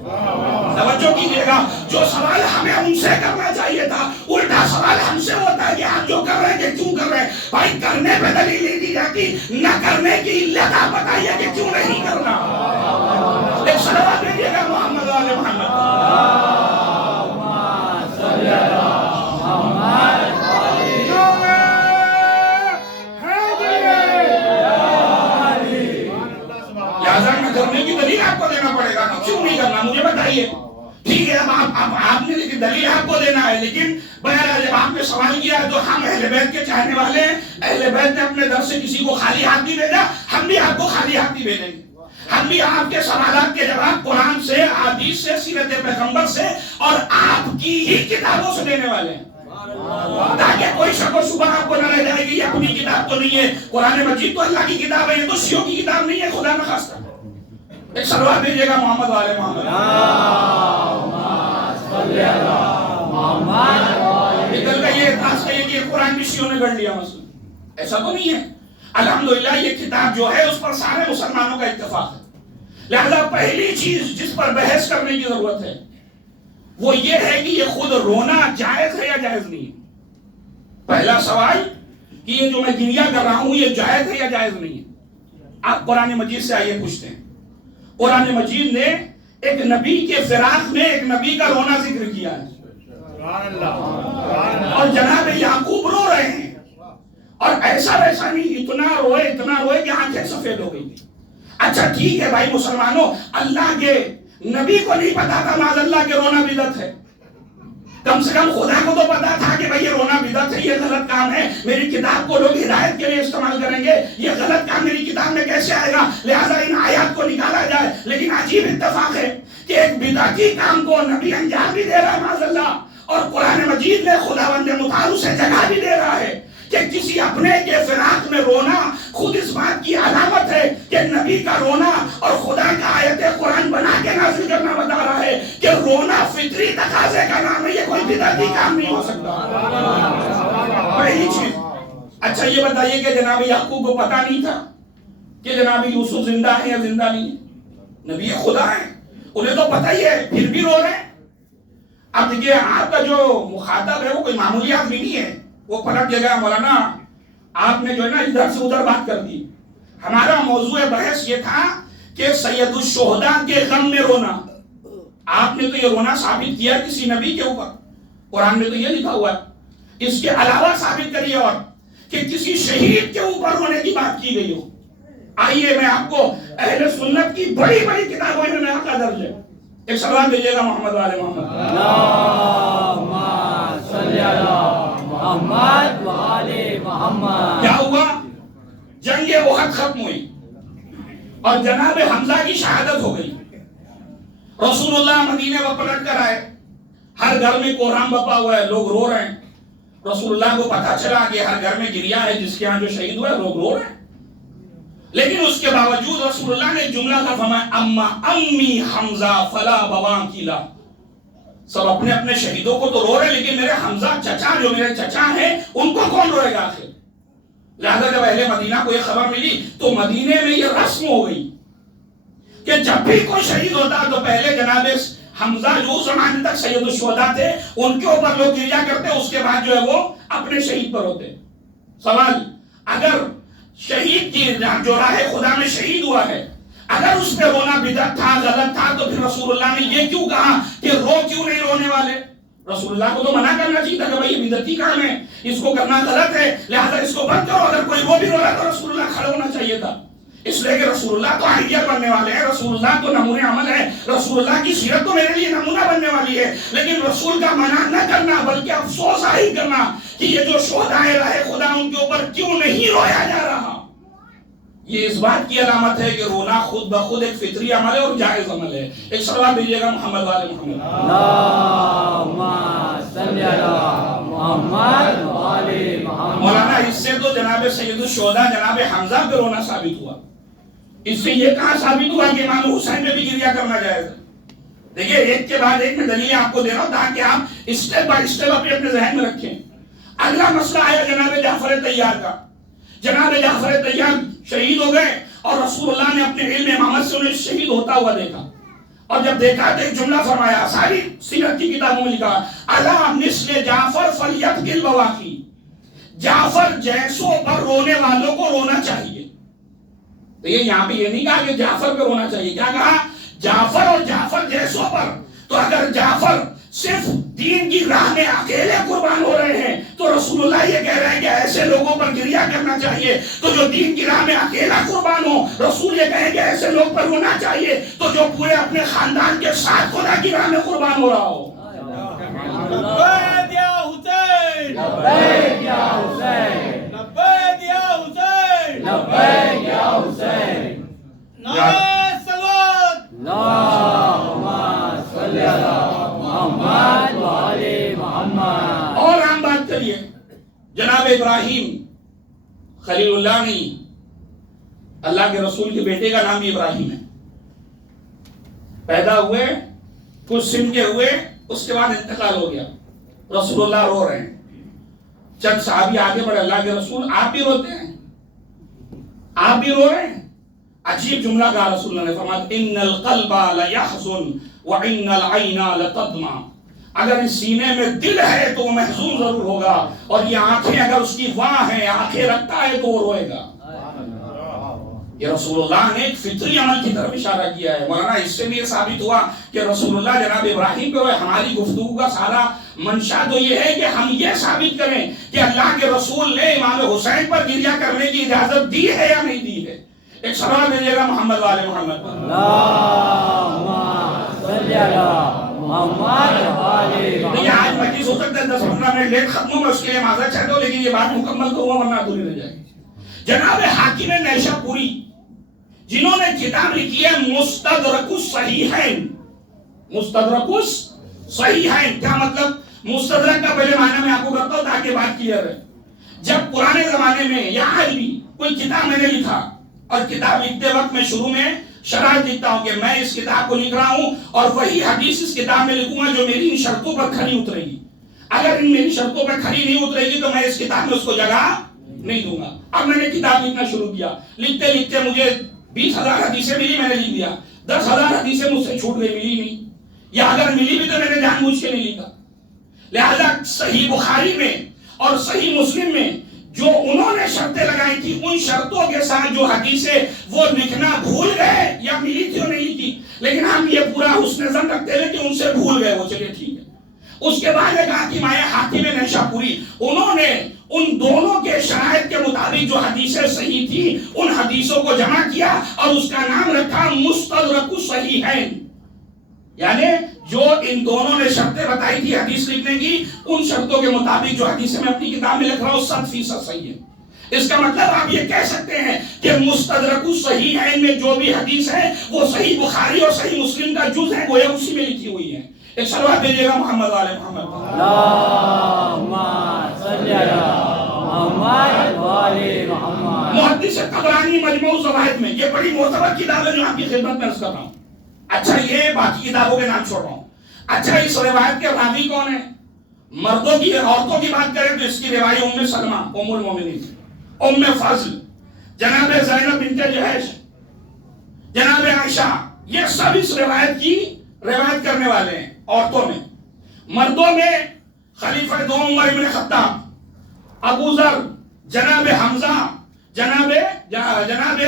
توجہ کیجیے گا، جو سوال ہمیں ان سے کرنا چاہیے تھا الٹا سوال ہم سے ہوتا ہے کہ آپ جو کر رہے ہیں کہ کیوں کر رہے ہیں. بھائی کرنے پہ دلیل نہیں دی جاتی، نہ کرنے کی علت آپ بتائیے کہ کیوں نہیں کرنا. ایک صلوات دیجیے گا محمد والے محمد. کرنے کی دلیل آپ کو دینا پڑے گا، کیوں نہیں کرنا مجھے بتائیے. ٹھیک ہے اب آپ نے دلیل آپ کو دینا ہے، لیکن بہرحال جب آپ نے سوال کیا ہے تو ہم اہل بیت کے چاہنے والے ہیں. اہل بیت نے اپنے در سے کسی کو خالی ہاتھ نہیں بھیجا، ہم بھی آپ کو خالی ہاتھ نہیں بھیجیں گے. ہم بھی آپ کے سوالات کے جواب قرآن سے، حدیث سے، سیرت پیغمبر سے اور آپ کی ہی کتابوں سے دینے والے ہیں، تاکہ کوئی شک و شبہ آپ کو نہ رہ جائے گی یہ اپنی کتاب تو نہیں ہے. قرآن مجید تو اللہ کی کتاب ہے، یہ تو شیعوں کی کتاب نہیں ہے خدا نہ خواستہ. ایک صلوات دیجیے گا محمد والے محمد. نکل گئی یہ اعتراض کہیے کہ یہ قرآن بھی شیعوں نے گڑھ لیا مسئلہ. ایسا تو نہیں ہے. الحمدللہ یہ کتاب جو ہے اس پر سارے مسلمانوں کا اتفاق ہے. لہذا پہلی چیز جس پر بحث کرنے کی ضرورت ہے وہ یہ ہے کہ یہ خود رونا جائز ہے یا جائز نہیں ہے. پہلا سوال کہ یہ جو میں گریا کر رہا ہوں یہ جائز ہے یا جائز نہیں ہے. آپ قرآن مجید سے آئیے پوچھتے ہیں. قرآن مجید نے ایک نبی کے فراق میں ایک نبی کا رونا ذکر کیا ہے اور جناب یعقوب رو رہے ہیں اور ایسا ویسا نہیں، اتنا روئے کہ آنکھیں سفید ہو گئی. اچھا ٹھیک ہے بھائی مسلمانوں، اللہ کے نبی کو نہیں پتا تھا معاذ اللہ کہ رونا بدعت ہے. کم سے کم خدا کو تو پتا تھا کہ بھائی یہ رونا بدعت ہے، یہ غلط کام ہے، میری کتاب کو لوگ ہدایت کے لیے استعمال کریں گے، یہ غلط کام میری کتاب میں کیسے آئے گا، لہذا ان آیات کو نکالا جائے. لیکن عجیب اتفاق ہے کہ ایک بدعتی کام کو نبی انجام بھی دے رہا ہے معاذ اللہ، اور قرآن مجید میں خداوند متعال سے جگہ بھی دے رہا ہے کہ کسی اپنے کے فراق میں رونا خود اس بات کی علامت ہے کہ نبی کا رونا اور خدا کا آیت قرآن بنا کے نازل کرنا بتا رہا ہے کہ رونا فطری تقاضے کا نام ہے، یہ کوئی بدعتی کام نہیں ہو سکتا. پہلی چیز. اچھا یہ بتائیے کہ جناب یعقوب کو پتا نہیں تھا کہ جناب یوسف زندہ ہے یا زندہ نہیں ہے؟ نبی خدا ہے، انہیں تو پتہ ہی ہے، پھر بھی رو رہے ہیں۔ اب دیکھیے آپ کا جو مخاطب ہے وہ کوئی معمولی آدمی نہیں ہے، وہ پلٹ گیا مولانا آپ نے جو ہے نا ادھر سے ادھر بات کر دی۔ ہمارا موضوع بحث یہ تھا کہ سید الشہداء کے غم میں رونا، آپ نے تو یہ رونا ثابت کیا کسی نبی کے اوپر، قرآن میں تو یہ لکھا ہوا ہے، اس کے علاوہ ثابت کریے اور کہ کسی شہید کے اوپر رونے کی بات کی گئی ہو۔ آئیے میں آپ کو اہل سنت کی بڑی بڑی کتابوں میں نیا کا درج ہے، ایک سلام دیجیے گا محمد والے محمد۔ اللہم صلی علی محمد وآل محمد۔ کیا ہوا؟ جنگ احد ختم ہوئی اور جناب حمزہ کی شہادت ہو گئی۔ رسول اللہ مدینے میں پلٹ کر آئے، ہر گھر میں کوہرام بپا ہوا ہے، لوگ رو رہے ہیں۔ رسول اللہ کو پتا چلا کہ ہر گھر میں گریا ہے، جس کے ہاں جو شہید ہوا ہے لوگ رو رہے ہیں، لیکن اس کے باوجود رسول اللہ نے جملہ کا فرمایا اما امی حمزہ فلا بواں کیلا۔ سب اپنے اپنے شہیدوں کو تو رو رہے لیکن میرے حمزہ چچا جو میرے چچا ہیں ان کو کون روئے گا آخر؟ لہذا جب اہل مدینہ کو یہ خبر ملی تو مدینے میں یہ رسم ہو گئی کہ جب بھی کوئی شہید ہوتا تو پہلے جناب حمزہ جو اس زمانے تک سید الشہداء تھے ان کے اوپر لوگ گریا کرتے، اس کے بعد جو ہے وہ اپنے شہید پر ہوتے۔ سوال، اگر شہید کی جو راہ خدا میں شہید ہوا ہے اگر اس پہ رونا بدعت تھا، غلط تھا، تو پھر رسول اللہ نے یہ کیوں کہا کہ رو کیوں نہیں رونے والے؟ رسول اللہ کو تو منع کرنا چاہیے تھا کہ بھائی یہ بدعتی کام ہے، اس کو کرنا غلط ہے، لہذا اس کو بند کرو۔ اگر کوئی رو بھی رو رہا تو رسول اللہ کھڑا ہونا چاہیے تھا، اس لیے کہ رسول اللہ تو آئیڈیل بننے والے ہیں، رسول اللہ تو نمونہ عمل ہے، رسول اللہ کی سیرت تو میرے لیے نمونہ بننے والی ہے، لیکن رسول کا منع نہ کرنا بلکہ افسوس ظاہر کرنا کہ یہ جو شہداء راہ خدا ان کے اوپر کیوں نہیں رویا جا رہا، یہ اس بات کی علامت ہے کہ رونا خود بخود ایک فطری عمل ہے اور جائز عمل ہے۔ ایک صلوات دیجیے گا محمد والے محمد۔ اللہم صلی علی محمد وآل محمد۔ مولانا اس سے تو جناب سید الشہداء جناب حمزہ پہ رونا ثابت ہوا، اس سے یہ کہاں ثابت ہوا کہ امام حسین پہ بھی گریا کرنا جائز ہے؟ دیکھیے ایک کے بعد ایک میں دلیلیں آپ کو دے رہا ہوں تاکہ آپ اسٹیپ بائی اسٹیپ اپنے ذہن میں رکھیں۔ اگلا مسئلہ آیا جناب جعفر طیار کا۔ جناب جعفر طیار شہید ہو گئے اور رسول اللہ نے اپنے علم امامت سے انہیں شہید ہوتا ہوا دیکھا، اور جب دیکھا تو ایک جملہ فرمایا، ساری سیرت کی کتابوں میں لکھا، الا مثل جعفر فلیبکی البواکی، جعفر جیسوں پر رونے والوں کو رونا چاہیے۔ تو یہ یہاں پہ یہ نہیں کہا کہ جعفر پہ رونا چاہیے، کیا کہا؟ جعفر اور جعفر جیسوں پر۔ تو اگر جعفر صرف دین کی راہ میں اکیلے قربان ہو رہے ہیں تو رسول اللہ یہ کہہ رہے ہیں کہ ایسے لوگوں پر گریا کرنا چاہیے، تو جو دین کی راہ میں اکیلا قربان ہو رسول یہ کہیں کہ ایسے لوگ پر رونا چاہیے، تو جو پورے اپنے خاندان کے ساتھ خدا کی راہ میں قربان ہو رہا ہو۔ لبیک یا حسین، لبیک یا حسین، لبیک یا حسین، لبیک یا حسین۔ نعرہ صلوات۔ اللہم صلی علی محمد وآل محمد۔ اور ہم بات کریے جناب ابراہیم خلیل اللہ نہیں، اللہ کے رسول کے بیٹے کا نام بھی ابراہیم ہے، پیدا ہوئے کچھ سن کے ہوئے، اس کے بعد انتقال ہو گیا، رسول اللہ رو رہے ہیں، چند صحابی آگے بڑھے، اللہ کے رسول آپ بھی روتے ہیں، آپ بھی رو رہے ہیں؟ عجیب جملہ کہا رسول اللہ نے، فرمایا ان القلب لیحزن وان العین لتدمع، اگر اس سینے میں دل ہے تو وہ محزون ضرور ہوگا، اور یہ آنکھیں اگر اس کی واہ ہیں، آنکھیں رکھتا ہے تو وہ روئے گا۔ یہ رسول اللہ نے ایک فطری عمل کی طرف اشارہ کیا ہے۔ مولانا اس سے بھی یہ ثابت ہوا کہ رسول اللہ جناب ابراہیم پہ روئے۔ ہماری گفتگو کا سارا منشا تو یہ ہے کہ ہم یہ ثابت کریں کہ اللہ کے رسول نے امام حسین پر گریا کرنے کی اجازت دی ہے یا نہیں دی ہے۔ ایک سوال دیجیے گا محمد والے محمد۔ اللہم صلی علی محمد وآل نہیں آج محمد۔ مجلس ہو سکتا ہے 10-15 منٹ لیٹ ختم ہو، میں اس کے لیے معذرت چاہتا ہوں، لیکن یہ بات مکمل کروں ورنہ ادھوری رہ جائے گی۔ جناب حاکم نیشاپوری جنہوں نے کتاب لکھی ہے مستدرک الصحیحین، مستدرک الصحیحین کیا مطلب؟ مستدرک کا پہلے معنی میں آپ کو کرتا ہوں تاکہ بات کلیئر ہے۔ جب پرانے زمانے میں یا آج بھی کوئی کتاب میں نے لکھا اور کتاب لکھتے وقت میں شروع میں شرائط لکھتا ہوں کہ میں اس کتاب کو لکھ رہا ہوں اور وہی حدیث اس کتاب میں لکھوں گا جو میری ان شرطوں پر کھری اترے گی، اگر ان میری شرطوں پر کھری نہیں اترے گی تو میں اس کتاب میں اس کو جگہ نہیں دوں گا. اب میں نے کتاب لکھنا شروع کیا, لکھتے لکھتے مجھے 20,000 حدیثیں ملی, میں نے لکھ دیا. 10,000 حدیثیں مجھ سے چھوٹ گئی, ملی نہیں, یا اگر ملی بھی تو میں نے جان بوجھ کے نہیں لکھا. لہذا صحیح بخاری میں اور صحیح مسلم میں جو انہوں نے شرطیں لگائی تھی, ان شرطوں کے ساتھ جو حدیثیں وہ لکھنا بھول گئے, یا ملی تھی اور نہیں لکھی, لیکن ہم یہ پورا حسن ظن رکھتے ہوئے کہ ان سے بھول گئے وہ, چلیے ٹھیک ہے. اس کے بعد ایک حاتم آئے, حاتم نیشاپوری, انہوں نے ان دونوں کے شرائط کے مطابق جو حدیثیں صحیح تھی ان حدیثوں کو جمع کیا اور اس کا نام رکھا مستدرک الصحیحین. یعنی جو ان دونوں نے شرطیں بتائی تھی حدیث لکھنے کی, ان شرطوں کے مطابق جو حدیثیں میں اپنی کتاب میں لکھ رہا ہوں 100% صحیح ہے. اس کا مطلب آپ یہ کہہ سکتے ہیں کہ مستدرک الصحیحین میں جو بھی حدیث ہے وہ صحیح بخاری اور صحیح مسلم کا جز ہے, گویا اسی میں لکھی ہوئی ہے. ایک صلوات بھیجیے گا محمد والے محمد. اللہم صلی علی محمد والے محمد. محدث طبرانی مجموع الزوائد میں, یہ بڑی معتبر کتاب ہے جو آپ کی خدمت میں عرض کر رہا ہوں. اچھا یہ باقی کتابوں کے نام چھوڑ رہا ہوں. اچھا اس روایت کے راوی کون ہیں؟ مردوں کی, عورتوں کی بات کریں تو اس کی روایت ام سلمہ ام المومنین, ام فضل, جناب زینب بنت جحش, جناب عائشہ, یہ سب اس روایت کی روایت کرنے والے ہیں عورتوں میں. مردوں میں خلیفہ دوم عمر بن خطاب, ابو ذر, جناب حمزہ, جناب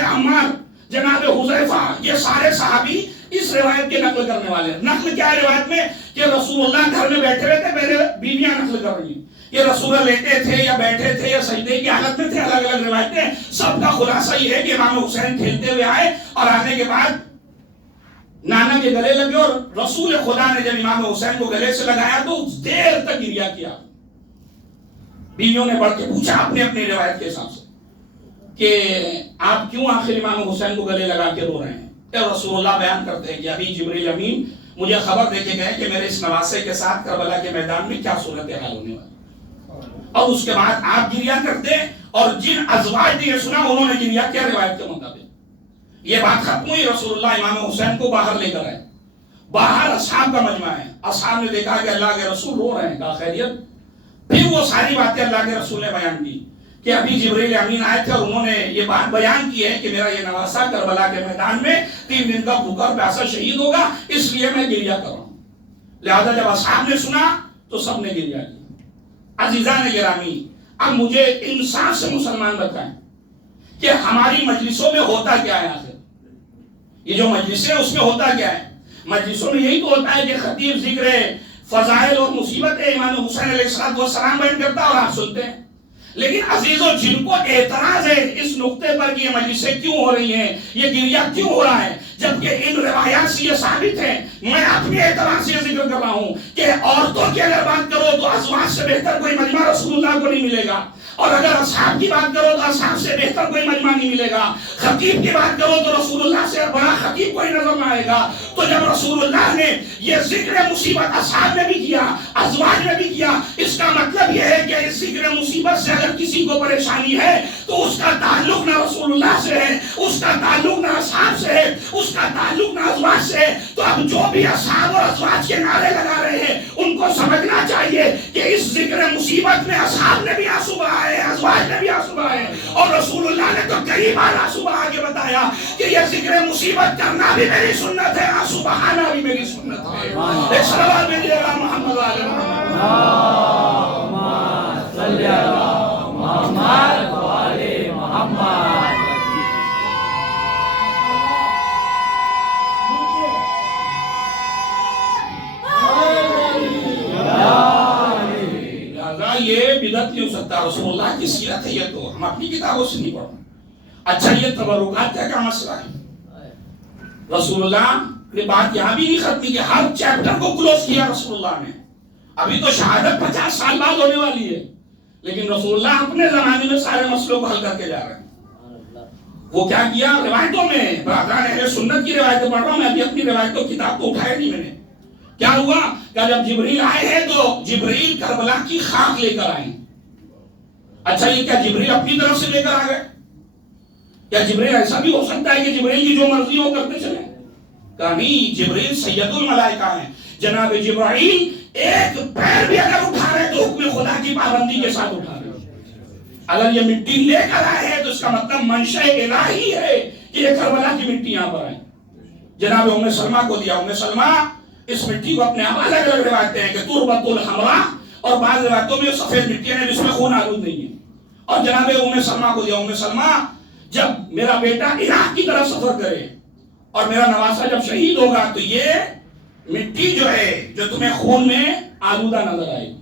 عمار, جناب حذیفہ, یہ سارے صحابی اس روایت کے نقل کرنے والے ہیں. نقل کیا ہے روایت میں کہ رسول اللہ گھر میں بیٹھے ہوئے تھے, میرے بیویاں نقل کر رہی ہیں. یہ رسول اللہ لیٹے تھے یا بیٹھے تھے یا سجدے کی حالت میں تھے, الگ الگ روایتیں. سب کا خلاصہ یہ ہے کہ امام حسین کھیلتے ہوئے آئے اور آنے کے بعد نانا کے گلے لگے, اور رسول خدا نے جب امام حسین کو گلے سے لگایا تو دیر تک گریا کیا. بیویوں نے بڑھ کے پوچھا اپنے اپنی روایت کے حساب سے کہ آپ کیوں آخر امام حسین کو گلے لگا کے رو رہے ہیں؟ رسول اللہ بیان کرتے ہیں کہ ابھی جبریل امین مجھے خبر دے کے گئے کہ میرے اس نواسے کے ساتھ کربلا کے میدان میں کیا صورتحال ہونے والی, اور اس کے بعد آپ گریا کرتے, اور جن ازواج نے یہ سنا انہوں نے گریا کیا روایت کے مطابق. یہ بات ختم ہوئی, رسول اللہ امام حسین کو باہر لے کر آئے. باہر اصحاب کا مجمع ہے, اصحاب نے دیکھا کہ اللہ کے رسول رو رہے ہیں, کہا خیریت. پھر وہ ساری باتیں اللہ کے رسول نے بیان کی کہ ابھی جبریل امین آئے تھے اور انہوں نے یہ بات بیان کی ہے کہ میرا یہ نواسا کربلا کے میدان میں 3 دن کا بھوکا اور پیاسا شہید ہوگا, اس لیے میں گریا کر رہا ہوں. لہذا جب اصحاب نے سنا تو سب نے گریا کیا. عزیزان گرامی, اب مجھے انصاف سے مسلمان بتائیں کہ ہماری مجلسوں میں ہوتا کیا ہے آخر؟ یہ جو مجلسیں اس میں ہوتا کیا ہے؟ مجلسوں میں یہی تو ہوتا ہے کہ خطیب ذکر فضائل اور مصیبت امام حسین علیہ السلام بیان کرتا اور آپ سنتے ہیں. لیکن عزیزوں, جن کو اعتراض ہے اس نقطے پر کہ یہ مجلسیں کیوں ہو رہی ہیں, یہ گریا کیوں ہو رہا ہے, جبکہ ان روایات سے یہ ثابت ہے, میں اپنے اعتراض سے ذکر کر رہا ہوں کہ عورتوں کی اگر بات کرو تو ازواج سے بہتر کوئی مجمع رسول اللہ کو نہیں ملے گا, اور اگر اصحاب کی بات کرو تو اصحاب سے بہتر کوئی مجمع نہیں ملے گا. خطیب کی بات کرو تو رسول اللہ سے بڑا خطیب کوئی نظر نہ آئے گا. تو جب رسول اللہ نے یہ ذکر مصیبت اصحاب میں بھی کیا, ازواج میں بھی کیا, اس کا مطلب یہ ہے کہ اس ذکر مصیبت سے اگر کسی کو پریشانی ہے تو اس کا تعلق نہ رسول اللہ سے ہے, اس کا تعلق نہ اصحاب سے ہے, اس کا تعلق نہ ازواج سے ہے. تو اب جو بھی اصحاب اور ازواج کے نعرے لگا رہے ہیں ان کو سمجھنا چاہیے کہ اس ذکر مصیبت میں اصحاب نے بھی آنسو بہائے, ازواج نے بھی آنسو بہائے, اور رسول اللہ نے تو کئی بار آنسو بہا کے بتایا کہ یہ ذکر مصیبت کرنا بھی میری سنت ہے, آنسو بہانا بھی میری سنت ہے. ایک صلوات بھیجیے گا محمد والے محمد. اللہم صلی علی محمد والے محمد. یہ بدعت نہیں ہو سکتا, رسول اللہ کی سیرت ہے, یہ تو ہم اپنی کتابوں سے نہیں پڑھتے. اچھا یہ تبرکات کا مسئلہ ہے. رسول اللہ نے بات یہاں بھی نہیں ختم کہ ہر چیپٹر کو کلوز کیا رسول اللہ نے. ابھی تو شہادت 50 سال بعد ہونے والی ہے, لیکن رسول اللہ اپنے زمانے میں سارے مسئلوں کو حل کر کے جا رہے ہیں. وہ کیا کیا روایتوں میں, برادران اہل سنت کی روایتیں پڑھ رہا ہوں میں, ابھی اپنی روایتوں کتاب کو اٹھایا نہیں میں نے. کیا ہوا کہ جب جبریل آئے ہیں تو جبریل کربلا کی خاک لے کر آئے. اچھا یہ کیا جبریل اپنی طرف سے لے کر آ گئے؟ کیا جبریل ایسا بھی ہو سکتا ہے کہ جبریل کی جو مرضی ہو کرتے چلیں؟ کہا نہیں, جبریل سید الملائکہ ہیں. جناب جبرائیل ایک پیر بھی اگر اٹھا رہے تو حکم خدا کی پابندی کے ساتھ اٹھا رہے. اگر یہ مٹی لے کر آئے ہیں تو اس کا مطلب منشا الہی ہے کہ یہ کربلا کی مٹی یہاں پر آئے. جناب ام سلمہ کو دیا. ام سلمہ اس مٹی کو اپنے الگ الگ روایتیں ہیں کہ تربت الحمراء اور بعض روایتوں میں سفید مٹی ہے جس میں خون آلود نہیں ہے. اور جناب ام سلمہ کو دیا. ام سلمہ جب میرا بیٹا عراق کی طرف سفر کرے اور میرا نواسا جب شہید ہوگا تو یہ مٹی جو ہے جو تمہیں خون میں آلودہ نظر آئے گی,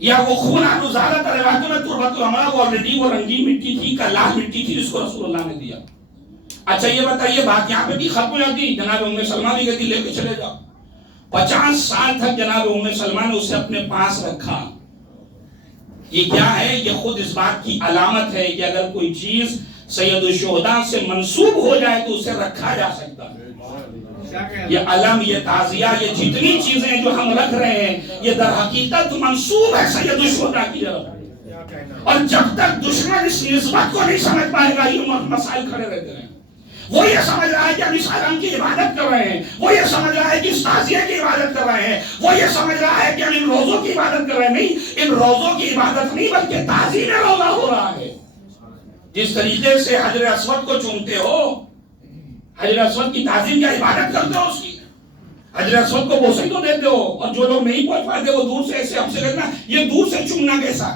یا وہ خون آلود زیادہ تر روایتوں میں تربت الحمراء وہ آلریڈی وہ رنگین مٹی تھی, لال مٹی تھی جس کو رسول اللہ نے دیا. اچھا یہ بتائیے بات یہاں پہ بھی ختم ہو جاتی؟ جناب ام سلمہ بھی کہتی لے کے چلے جاؤ. 50 سال تک جناب ام سلمہ نے اسے اپنے پاس رکھا. یہ کیا ہے؟ یہ خود اس بات کی علامت ہے کہ اگر کوئی چیز سید الشہداء سے منسوب ہو جائے تو اسے رکھا جا سکتا ہے. یہ علم, یہ تعزیہ, یہ جتنی چیزیں جو ہم رکھ رہے ہیں یہ در حقیقت منسوب ہے سید الشہداء کی طرف. اور جب تک دشمن اس نسبت کو نہیں سمجھ پائے گا یہ مسائل کھڑے رہتے ہیں. وہ یہ سمجھ رہا ہے کہ ہم اس عالم کی عبادت کر رہے ہیں, وہ یہ سمجھ رہا ہے کہ اس تعزیہ کی عبادت کر رہے ہیں, وہ یہ سمجھ رہا ہے کہ ہم ان روزوں کی عبادت کر رہے ہیں. نہیں, ان روزوں کی عبادت نہیں بلکہ تعظیم روزہ ہو رہا ہے. جس طریقے سے حجر اسود کو چومتے ہو, حجر اسود کی تعظیم کیا عبادت کرتے ہو اس کی, حجر اسود کو بوسے تو دیتے ہو, اور جو لوگ نہیں پہنچ پاتے وہ دور سے ایسے ہم سے کہنا یہ دور سے چومنا کیسا,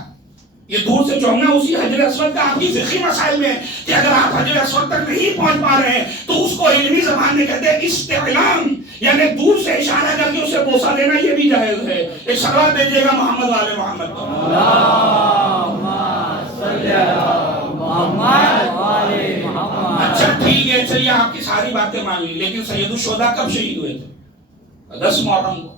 یہ دور سے چومنا اسی حجر اسود کا آپ کی فقہی مسائل میں کہ اگر آپ حجر اسود تک نہیں پہنچ پا رہے ہیں تو اس کو علمی زبان میں کہتے ہیں استعلام, یعنی دور سے اشارہ کر کے اسے بوسا دینا یہ بھی جائز ہے. ایک صلوات دیجیے گا محمد والے محمد کو. اللہم صلی علی محمد والے محمد. اچھا ٹھیک ہے, چلیے آپ کی ساری باتیں مان لی, لیکن سید الشہداء کب شہید ہوئے تھے؟ 10 محرم کو.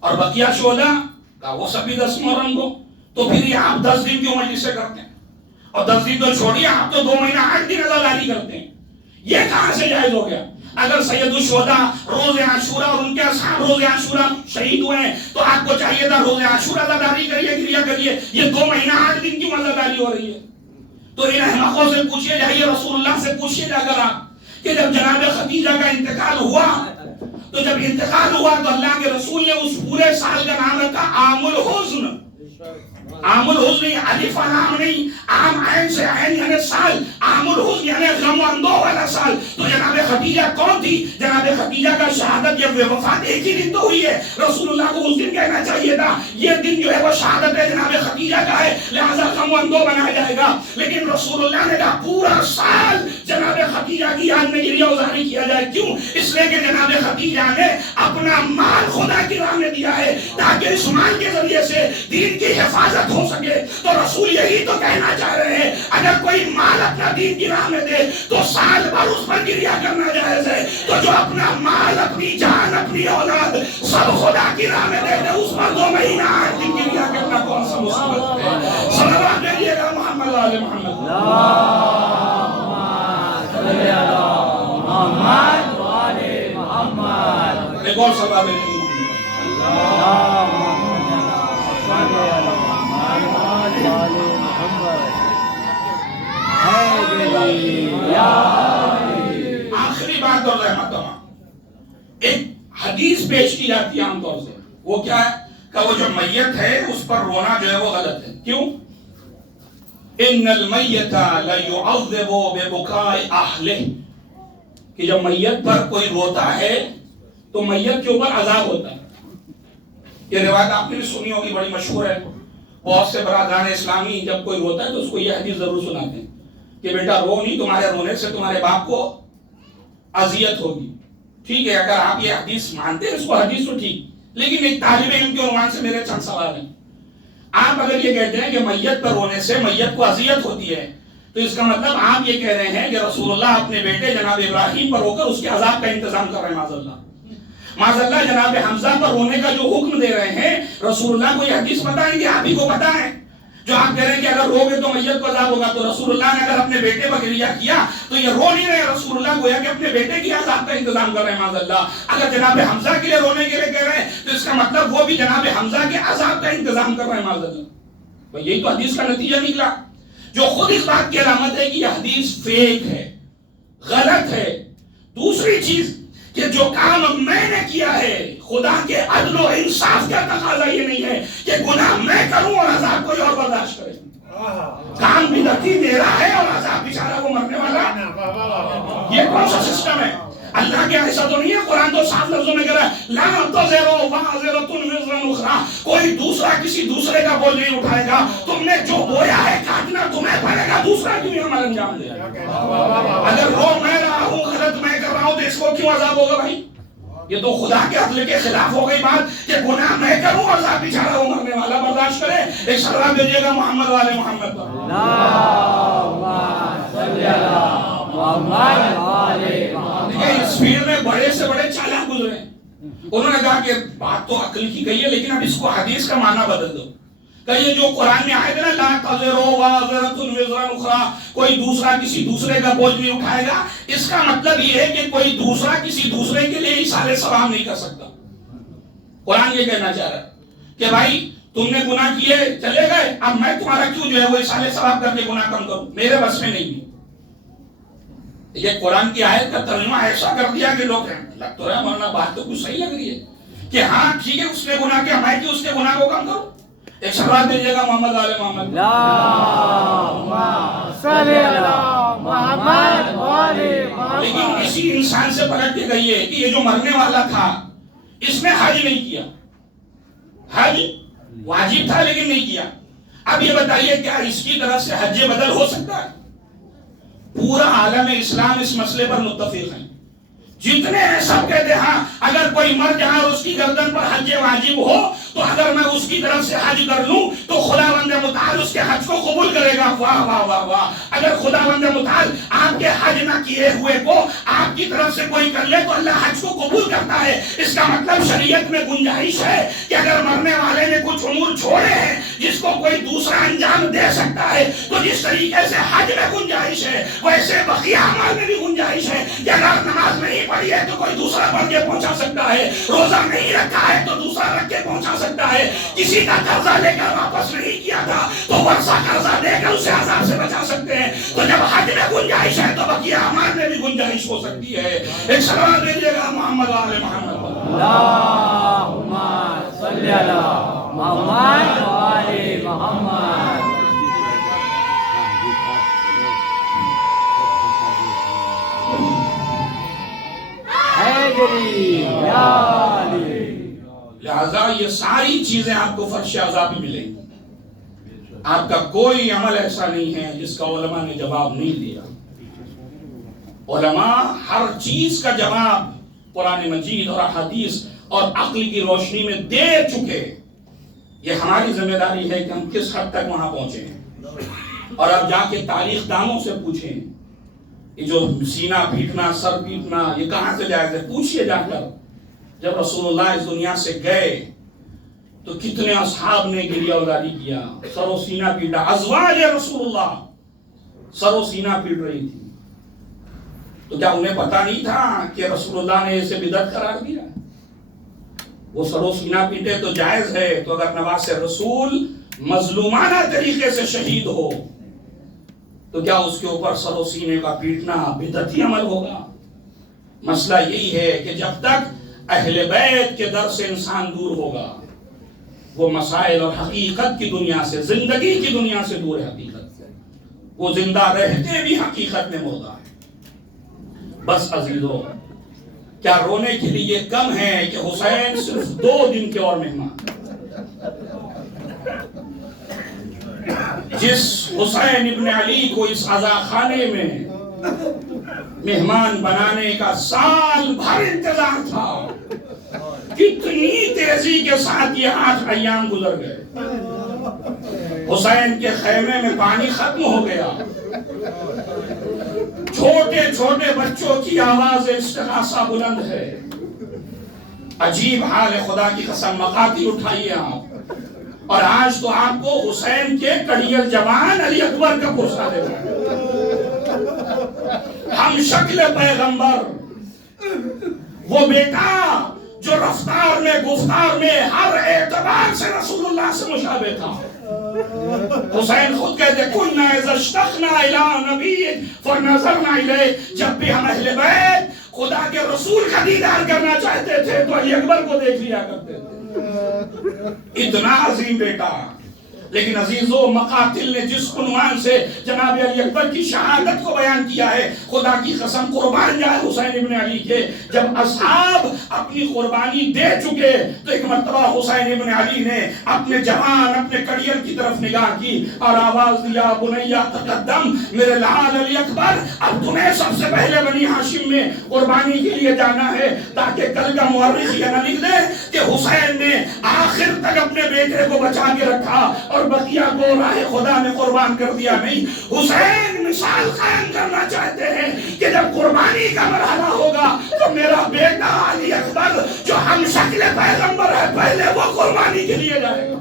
اور بقیہ شہداء کا وہ سبھی 10 محرم کو. تو پھر یہ آپ 10 دن کیوں مجلس سے کرتے ہیں؟ اور 10 دن تو چھوڑیے, آپ تو 2 مہینہ 8 دن عزاداری کرتے ہیں. یہ کہاں سے جائز ہو گیا؟ اگر سید الشہداء روز عاشورہ اور ان کے اصحاب روز عاشورہ شہید ہوئے ہیں تو آپ کو چاہیے تھا روز عاشورہ عزاداری کریے, کریا کریے. یہ 2 مہینہ 8 دن کیوں عزاداری ہو رہی ہے؟ تو ان احمقوں سے پوچھیے جائیے, رسول اللہ سے پوچھیے جا کر آپ کہ جب جناب خدیجہ کا انتقال ہوا تو جب انتقال ہوا تو اللہ کے رسول نے اس پورے سال کا نام رکھا عام الحزن. عام الحزن الف لام نہیں, عام عین سے عین یعنی سال, عام الحزن یعنی غم و اندوہ والا سال. تو جناب خدیجہ کون تھی؟ جناب خدیجہ کا شہادت یا وفات ایک ہی دن تو ہوئی ہے. رسول اللہ کو اس دن کہنا چاہیے تھا یہ دن جو ہے وہ شہادت ہے جناب خدیجہ کا ہے, لہذا غم و اندوہ بنایا جائے گا. لیکن رسول اللہ نے کہا پورا سال جناب خدیجہ کی یاد میں گریہ وزاری کیا جائے. کیوں؟ اس لیے کہ جناب خدیجہ نے اپنا مال خدا کی راہ میں دیا ہے تاکہ اس مال کے ذریعے سے دین کی حفاظت ہو سکے. تو رسول یہی تو کہنا چاہ رہے ہیں اگر کوئی مال اپنا دین کی راہ میں دے تو سال بھر اس پر گریہ کرنا جائز ہے. تو جو اپنا مال, اپنی جان, اپنی اولاد سب خدا کی راہ میں دے دے اس پر 2 مہینہ 8 دن گریہ کرنا کون سا مصیبت ہے؟ صلوات دیجیے گا محمد والے محمد. اللہم صلی علی محمد والے محمد. ایک اور صلوات دیجیے اللہم صلی علی آخری بات اور رحمت. ایک حدیث پیش کی جاتی ہے عام طور سے, وہ کیا ہے کہ وہ جو میت ہے اس پر رونا جو ہے وہ غلط ہے. کیوں؟ ان المیت لیعذب ببکاء اہلہ, کہ جب میت پر کوئی روتا ہے تو میت کے اوپر عذاب ہوتا ہے. یہ روایت آپ نے بھی سنی ہوگی, بڑی مشہور ہے. بہت سے برادران اسلامی جب کوئی روتا ہے تو اس کو یہ حدیث ضرور سناتے ہیں کہ بیٹا رو نہیں, تمہارے رونے سے تمہارے باپ کو اذیت ہوگی. ٹھیک ہے, اگر آپ یہ حدیث مانتے ہیں اس کو حدیث تو ٹھیک, لیکن ایک طالب علم کے عنوان سے میرے چند سوال ہیں. آپ اگر یہ کہتے ہیں کہ میت پر رونے سے میت کو اذیت ہوتی ہے تو اس کا مطلب آپ یہ کہہ رہے ہیں کہ رسول اللہ اپنے بیٹے جناب ابراہیم پر رو کر اس کے عذاب کا انتظام کر رہے ہیں. معاذ اللہ جناب حمزہ پر رونے کا جو حکم دے رہے ہیں رسول اللہ کو یہ حدیث بتائیں گے, آپ ہی کو پتہ ہے. جو آپ کہہ رہے ہیں کہ اگر رو گے تو میت کو عذاب ہوگا, تو رسول اللہ نے اگر اپنے بیٹے پر گریہ کیا تو یہ رو نہیں رہے, رسول اللہ گویا کہ اپنے بیٹے کی عذاب کا انتظام کر رہے ہیں. معاذ اللہ اگر جناب حمزہ کے لیے رونے کے لیے کہہ رہے ہیں تو اس کا مطلب وہ بھی جناب حمزہ کے عذاب کا انتظام کر رہے ہیں. معاذ اللہ یہی تو حدیث کا نتیجہ نکلا, جو خود اس بات کی علامت ہے کہ یہ حدیث فیک ہے, غلط ہے. دوسری چیز کہ جو کام میں نے کیا ہے خدا کے عدل و انصاف کا تقاضا یہ نہیں ہے کہ گناہ میں کروں اور عذاب کوئی اور برداشت کرے. کام بدعتی میرا ہے اور عذاب بیچارہ وہ مرنے والا. یہ کون سا سسٹم ہے؟ اللہ کے ایسا تو نہیں ہے. قرآن تو صاف لفظوں میں کہہ رہا ہے لا تزرو وازرۃ وزر اخری. کوئی دوسرا کسی دوسرے کا بوجھ نہیں اٹھائے گا. تم نے جو بویا ہے کاٹنا تمہیں پڑے گا, دوسرا کیوں عمل انجام دے. اگر وہ میں رہا ہوں غلط میں کر رہا ہوں تو اس کو کیوں عذاب ہوگا بھائی؟ یہ تو خدا کے عدل کے خلاف ہو گئی بات کہ گناہ میں کروں اور عذاب بیچارہ وہ مرنے والا برداشت کرے. ایک صلوات بھیجیے گا محمد والے محمد پر. اس فیلڈ میں بڑے سے بڑے چالاک گزرے. انہوں نے کہا کہ بات تو عقل کی کہی ہے لیکن اب اس کو حدیث کا معنی بدل دو. کہ یہ جو قرآن میں آئے تھے نا لا تزرو وازرۃ وزر اخری, کوئی دوسرا کسی دوسرے کا بوجھ نہیں اٹھائے گا, اس کا مطلب یہ ہے کہ کوئی دوسرا کسی دوسرے کے لیے ایصال ثواب نہیں کر سکتا. قرآن یہ کہنا چاہ رہا ہے کہ بھائی تم نے گناہ کیے چلے گئے, اب میں تمہارا کیوں جو ہے وہ ایصال ثواب کر کے گناہ کم کروں, میرے بس میں نہیں ہے. یہ قرآن کی آیت کا ترجمہ ایسا کر دیا کہ لوگ لگ تو رہا مولانا بات تو کچھ صحیح لگ رہی ہے کہ ہاں ٹھیک ہے اس نے گناہ کیا, میں کیوں اس کے گناہ کو کم کروں. ایک صلوات دیجیے گا محمد والے محمد. لیکن کسی انسان سے پلٹ کے کہیے کہ یہ جو مرنے والا تھا اس نے حج نہیں کیا, حج واجب تھا لیکن نہیں کیا. اب یہ بتائیے کیا اس کی طرف سے حج بدل ہو سکتا ہے؟ پورا عالم اسلام اس مسئلے پر متفق ہیں. جتنے ہیں سب کہتے ہیں ہاں اگر کوئی مر جائے اور اس کی گردن پر حج واجب ہو تو اگر میں اس کی طرف سے حج کر لوں تو خداوند متعال اس کے حج کو قبول کرے گا. واہ واہ واہ واہ. اگر خداوند متعال آپ کے حج نہ کیے ہوئے کو آپ کی طرف سے کوئی کر لے تو اللہ حج کو قبول کرتا ہے. اس کا مطلب شریعت میں گنجائش ہے کہ اگر مرنے والے نے کچھ امور چھوڑے ہیں جس کو کوئی دوسرا انجام دے سکتا ہے تو جس طریقے سے حج میں گنجائش ہے ویسے بقیہ اعمال میں بھی گنجائش ہے کہ اگر نماز نہیں پڑھی ہے تو کوئی دوسرا پڑھ کے پہنچا سکتا ہے, روزہ نہیں رکھا ہے تو دوسرا رکھ کے پہنچا سکتا ہے, کسی کا قرضہ لے کر واپس نہیں کیا تھا تو ورثہ قرضہ دے کر اسے عذاب سے بچا سکتے ہیں. تو جب حج میں گنجائش ہے تو بقیہ اعمال میں بھی گنجائش ہو سکتی ہے. ایک صلوات دیجیے گا محمد والے محمد. اللہم صلی علی محمد والے محمد. لہذا یہ ساری چیزیں آپ کو فرش عذاب میں ملیں گی. آپ کا کوئی عمل ایسا نہیں ہے جس کا علماء نے جواب نہیں دیا. علماء ہر چیز کا جواب قرآن مجید اور حدیث اور عقل کی روشنی میں دے چکے. یہ ہماری ذمہ داری ہے کہ ہم کس حد تک وہاں پہنچے ہیں. اور اب جا کے تاریخ دانوں سے پوچھیں یہ جو سینہ پیٹنا سر پیٹنا یہ کہاں سے جائز ہے. پوچھئے جا کر جب رسول اللہ اس دنیا سے گئے تو کتنے اصحاب نے گریہ اولادی کیا, سر و سینہ پیٹا. ازواج رسول اللہ سر و سینہ پیٹ رہی تھی. تو کیا انہیں پتا نہیں تھا کہ رسول اللہ نے اسے بدعت قرار دیا؟ وہ سر و سینہ پیٹے تو جائز ہے, تو اگر نواز رسول مظلومانہ طریقے سے شہید ہو تو کیا اس کے اوپر سر و سینے کا پیٹنا بدعتی عمل ہوگا؟ مسئلہ یہی ہے کہ جب تک اہل بیت کے در سے انسان دور ہوگا وہ مسائل اور حقیقت کی دنیا سے, زندگی کی دنیا سے دور ہے. حقیقت سے وہ زندہ رہتے بھی حقیقت میں مردہ ہے. بس عزیزو کیا رونے کے لیے کم ہے کہ حسین صرف 2 دن کے اور مہمان. جس حسین ابن علی کو اس عزا خانے میں مہمان بنانے کا سال بھر انتظار تھا, کتنی تیزی کے ساتھ یہ 8 ایام گزر گئے. حسین کے خیمے میں پانی ختم ہو گیا. چھوٹے چھوٹے بچوں کی آواز استغاثہ بلند ہے. عجیب حال ہے, خدا کی قسم مقاتی اٹھائیے آپ. اور آج تو آپ کو حسین کے کڑیل جوان علی اکبر کا پوچھا دے رہا ہے. ہم شکل پیغمبر, وہ بیٹا جو رفتار میں گفتار میں ہر اعتبار سے رسول اللہ سے مشابہ تھا. حسین خود کہتے کننا اذا اشتقنا الی نبی فنظرنا الیہ, جب بھی ہم اہل بیت خدا کے رسول کا دیدار کرنا چاہتے تھے تو علی اکبر کو دیکھ لیا کرتے تھے. اتنا عظیم بیٹا لیکن عزیزو مقاتل نے جس عنوان سے جناب علی اکبر کی شہادت کو بیان کیا ہے، خدا کی قسم قربان جائے حسین ابن علی کے، جب اصحاب اپنی قربانی دے چکے تو ایک مرتبہ حسین ابن علی نے اپنے جوان اپنے کڑیل کی طرف نگاہ کی اور آواز دیا، بنیا تقدم، میرے لال علی اکبر، اب تمہیں سب سے پہلے بنی ہاشم میں قربانی کے لیے جانا ہے، تاکہ کل کا مورخ یہ نہ لکھ دے کہ حسین نے آخر تک اپنے بیٹے کو بچا کے رکھا اور بقیہ کو راہ خدا میں قربان کر دیا۔ نہیں، حسین مثال قائم کرنا چاہتے ہیں کہ جب قربانی کا مرحلہ ہوگا تو میرا بیٹا علی اکبر جو ہم شکل پیغمبر ہے پہلے وہ قربانی کے لیے جائے گا۔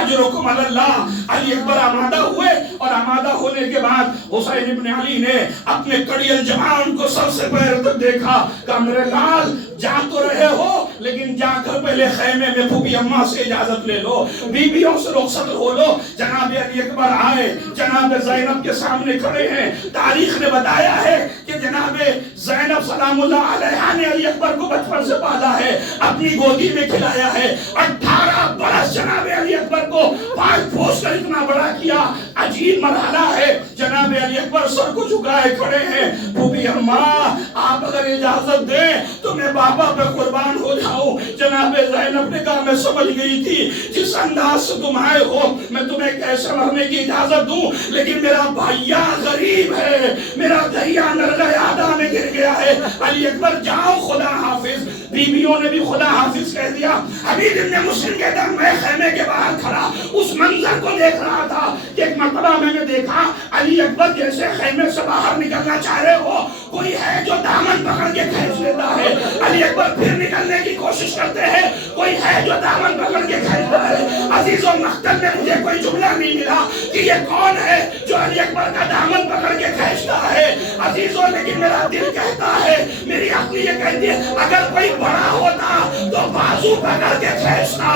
اجرکم علی اللہ۔ علی اکبر آمادہ ہوئے اور آمادہ ہونے کے بعد حسین ابن علی نے اپنے کڑیل جوان کو سر سے پیر تک دیکھا، کہا میرے لال جا تو رہے ہو لیکن جا کر پہلے خیمے میں پھوپھی اماں سے اجازت لے لو، بیویوں سے رخصت ہو لو۔ جناب علی اکبر آئے، جناب زینب کے سامنے کھڑے ہیں۔ تاریخ نے بتایا ہے کہ جناب زینب سلام اللہ علیہا نے علی اکبر کو بچپن سے پالا ہے، اپنی گودی میں کھلایا ہے۔ 18 برس جناب علی اکبر کو پال پوس کر اتنا بڑا کیا۔ عجیب مرحلہ ہے، جناب علی اکبر سر کو جھکائے کھڑے ہیں۔ پھوپھی اماں آپ اگر اجازت دیں تو میں بابا پہ قربان ہو جاؤں۔ جناب زینب نے کہا میں سمجھ گئی تھی جس انداز سے تم آئے ہو میں تمہیں کیسے مرنے کی اجازت دوں، لیکن میرا بھائیا غریب ہے، میرا دھیا نرگیادہ میں گر گیا ہے۔ علی اکبر جاؤ خدا حافظ۔ بیویوں نے بھی خدا حافظ کہہ دیا۔ حبیب ابن مسلم کہتا میں خیمے کے باہر کھڑا اس منظر کو دیکھ رہا تھا کہ ایک مرتبہ میں نے دیکھا علی اکبر جیسے خیمے سے باہر نکلنا چاہ رہے ہو، کوئی ہے جو دامن پکڑ کے کھینچ لیتا ہے۔ علی اکبر پھر نکلنے کی کوشش کرتے ہیں، کوئی ہے جو دامن پکڑ کے کھینچتا ہے۔ عزیز و مقتل میں مجھے کوئی جملہ نہیں ملا کہ یہ کون ہے جو علی اکبر کا دامن پکڑ کے کھینچتا ہے۔ عزیزوں لیکن میرا دل کہتا ہے، میری عقل یہ کہتی ہے اگر کوئی بڑا ہوتا تو بازو پکڑ کے کھینچتا۔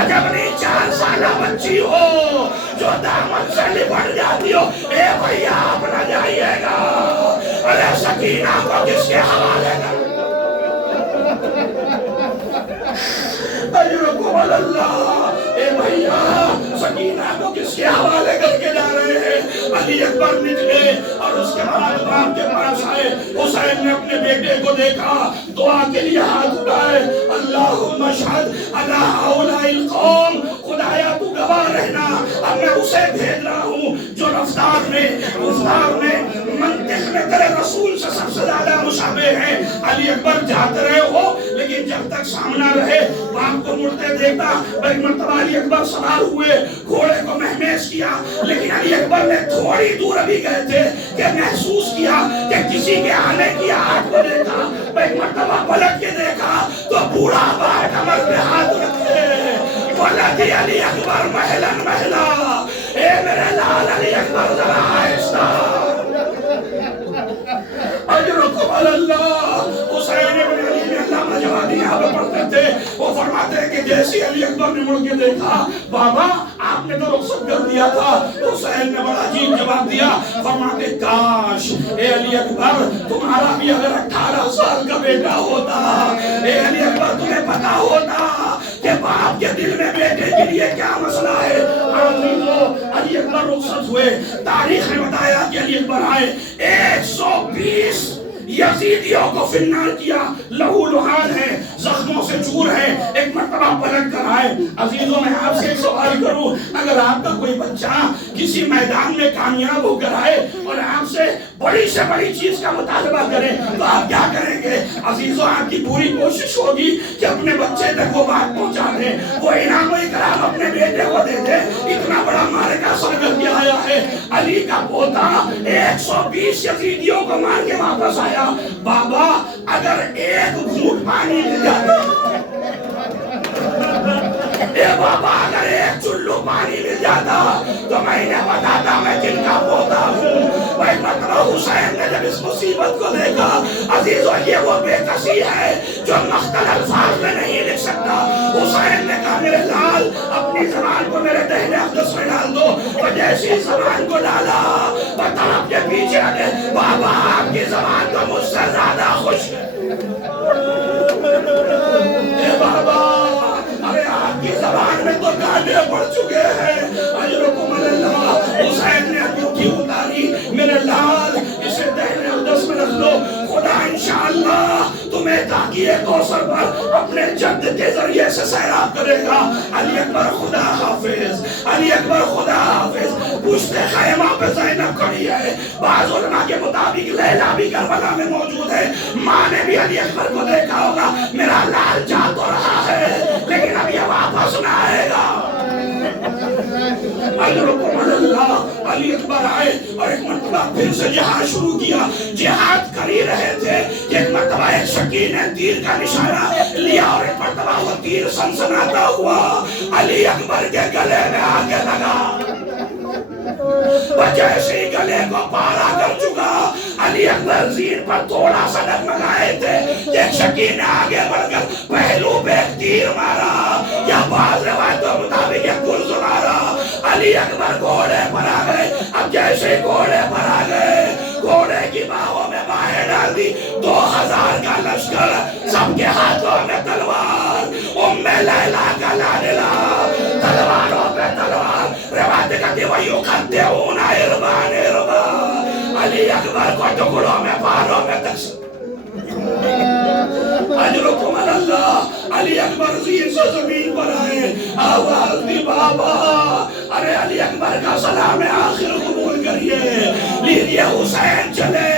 عجب نہیں 4 سالہ بچی ہو جو دامن سے لپٹ جاتی ہو، اے بھیا آپ نہ جائیے گا، ارے سکینہ کو کس کے حوالے کر اجرکم علی اللہ۔ اے بھیا سکینہ کو کس کے حوالے کر کے جا رہے ہیں؟ علی اکبر نکلے اور اس کے بعد باپ کے پاس آئے۔ حسین نے اپنے بیٹے کو دیکھا، دعا کے لیے ہاتھ اٹھائے، اللہم اشہد علی ہؤلاء القوم، خدایا تو گواہ رہنا اب میں اسے بھیج رہا ہوں جو رفتار میں منطق میں تیرے رسول سے سب سے زیادہ مشابہ ہیں۔ علی اکبر جاتے رہے ہو لیکن جب تک سامنا رہے باپ کو مڑتے دیکھتا۔ ایک مرتبہ علی اکبر سوار ہوئے، گھوڑے کو مہمیز کیا، لیکن علی اکبر نے تھوڑی دور ابھی گئے تھے کہ محسوس کیا کہ کسی کے آنے کی آہٹ کو دیکھا۔ ایک مرتبہ پلٹ کے دیکھا تو بوڑھا بار کمر پہ ہاتھ رکھے، ولدی علی اکبر محلن محلا، اے میرے لال علی اکبر ذرا آہستہ۔ اجرکم علی اللہ۔ حسین ابن علی نے علامہ جوادی یہاں پہ پڑھتے تھے، وہ فرماتے ہیں کہ جیسی علی اکبر نے مڑ کے دیکھا، بابا آپ نے تو رخصت کر دیا تھا۔ حسین نے بڑا عجیب جواب دیا، فرماتے کاش اے علی اکبر تمہارا بھی اگر 18 سال کا بیٹا ہوتا، اے علی اکبر تمہیں پتا ہوتا کہ باپ کے دل میں بیٹے کے لیے کیا مسئلہ ہے۔ علی اکبر رخصت ہوئے۔ تاریخ نے بتایا کہ علی اکبر آئے، 120 یزیدیوں کو فنار کیا، لہو لہان ہے، زخموں سے چور ہے۔ ایک مرتبہ پلٹ کر آئے۔ عزیزوں میں آپ سے ایک سوال کروں، اگر آپ کا کوئی بچہ کسی میدان میں کامیاب ہو کر آئے اور آپ سے بڑی سے بڑی چیز کا مطالبہ کرے تو آپ کیا کریں گے؟ عزیزوں آپ کی پوری کوشش ہوگی کہ اپنے بچے تک وہ بات پہنچا دیں، وہ انعام و اکرام اپنے بیٹے کو دے دیں۔ اتنا بڑا معرکہ سر کر کے آیا ہے۔ علی کا پوتا 120 یزیدیوں کو مار کے واپس آیا۔ بابا اگر ایک گھونٹ پانی مل جاتا، اے بابا اگر ایک چلو پانی مل جاتا تو میں انہیں بتاتا میں جن کا پوتا ہوں۔ بھائی مرتبہ حسین نے جب اس مصیبت کو دیکھا، عزیزو یہ وہ بے کسی ہے جو مختل الفاظ میں نہیں لکھ سکتا۔ حسین نے کہا میرے لال اپنی زبان کو میرے دہنے اقدس میں ڈال دو، اور جیسی زبان کو ڈالا طرف کے پیچھے آگے، بابا آپ کی زبان تو مجھ سے زیادہ خوش ہے۔ اے بابا ارے آپ کی زبان میں تو کانٹے پڑ چکے ہیں، تاکہ کوثر پر اپنے جد کے ذریعے سے سیراب کرے گا. علی اکبر خدا حافظ، علی اکبر خدا حافظ. پوچھتے خیمہ پہ زینب کھڑی ہے. بعض علماء کے مطابق لیلا بھی کربلا میں موجود ہے. ماں نے بھی علی اکبر کو دیکھا ہوگا. میرا لال جا تو رہا ہے لیکن اب یہ واپس نہ آئے گا. اجرکم اللہ. علی اکبر آئے اور ایک مرتبہ پھر سے جہاد شروع کیا. جہاد کر ہی رہے تھے کہ ایک مرتبہ ایک شکی نے تیر کا نشانہ لیا اور ایک مرتبہ وہ تیر سنسناتا ہوا علی اکبر کے گلے میں آگے لگا. جیسے ہی گلے کو پارا کر چکا علی اکبر زین پر تھوڑا سا ڈگمگائے تھے. ایک شکی نے آگے بڑھ کر پہلو پہ ایک تیر مارا یا بعض روایتوں مطابق ایک گرز مارا. علی اکبر گھوڑے پر آ گئے. اب جیسے گھوڑے پر آ گئے گھوڑے کی باہوں میں باہیں ڈال دی. 2000 کا لشکر، سب کے ہاتھوں میں تلوار. ام لیلا کا لاڈلا تلواروں پہ تلوار. روایت کہتی وہ یقطعون اربان اربا. علی اکبر کو ٹکڑوں میں پاروں میں تقسیم. اجرکم اللہ. علی اکبر زین سے زمین پر آئے. آواز دی بابا. ارے علی اکبر کا سلام آخر قبول کریے. لیجیے حسین چلے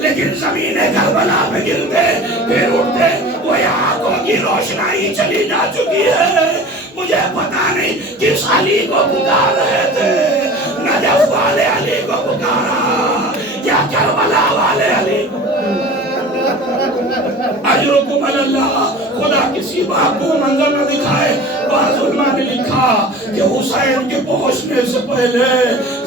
لیکن زمین کربلا پہ گرتے پھر اٹھتے. وہ آنکھوں کی روشنائی چلی جا چکی ہے. مجھے پتا نہیں کس علی کو پکار رہے تھے. نجف والے علی کو پکارا یا کربلا والے علی کو. اجرکم اللہ. خدا کسی باپ کو منظر نہ دکھائے. بعض علماء نے لکھا کہ حسین کے پہنچنے سے پہلے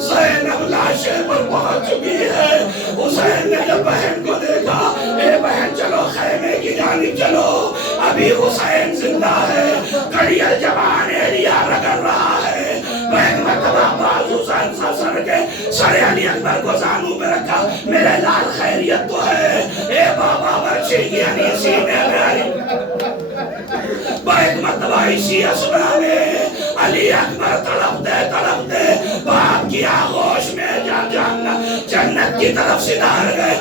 زینب لاشے پر پہنچ چکی ہے. حسین نے جب بہن کو دیکھا، اے بہن چلو خیمے کی جانب چلو، ابھی حسین زندہ ہے. کڑیل جوان ایریا رگڑ رہا ہے. ایک مرتبہ بازو سر کے سر علی اکبر کو زانو پہ رکھا. میرے لال خیریت تو ہے. اے بابا برچی کی انیسی نے میری. ایک مرتبہ اسی اسنا میں علی اکبر تڑپتے باپ کی آغوش میں جنت کی طرف سدھار گئے.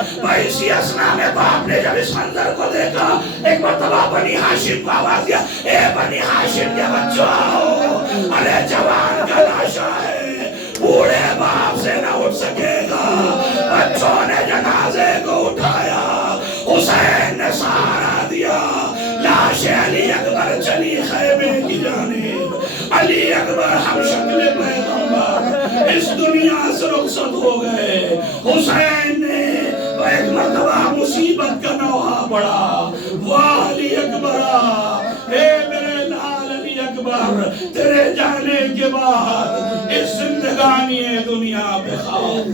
اسی اسنا میں باپ نے جب اس منظر کو دیکھا ایک مرتبہ بنی ہاشم کو آواز دیا، اے بنی ہاشم کے بچوں آؤ، ارے جوان کا لاشا ہے، بوڑھے باپ سے نہ اٹھ سکے گا. بچوں نے جنازے کو اٹھایا. حسین نے سہارا دیا. لاش علی اکبر چلی خیمے کی جانب. علی اکبر ہم شکل پیغمبر اس دنیا سے رخصت ہو گئے. حسین نے ایک مرتبہ مصیبت کا نوحہ پڑا. واہ علی اکبر، اے میرے لال علی اکبر، تیرے جانے کے بعد اس زندگانی دنیا پہ خواب.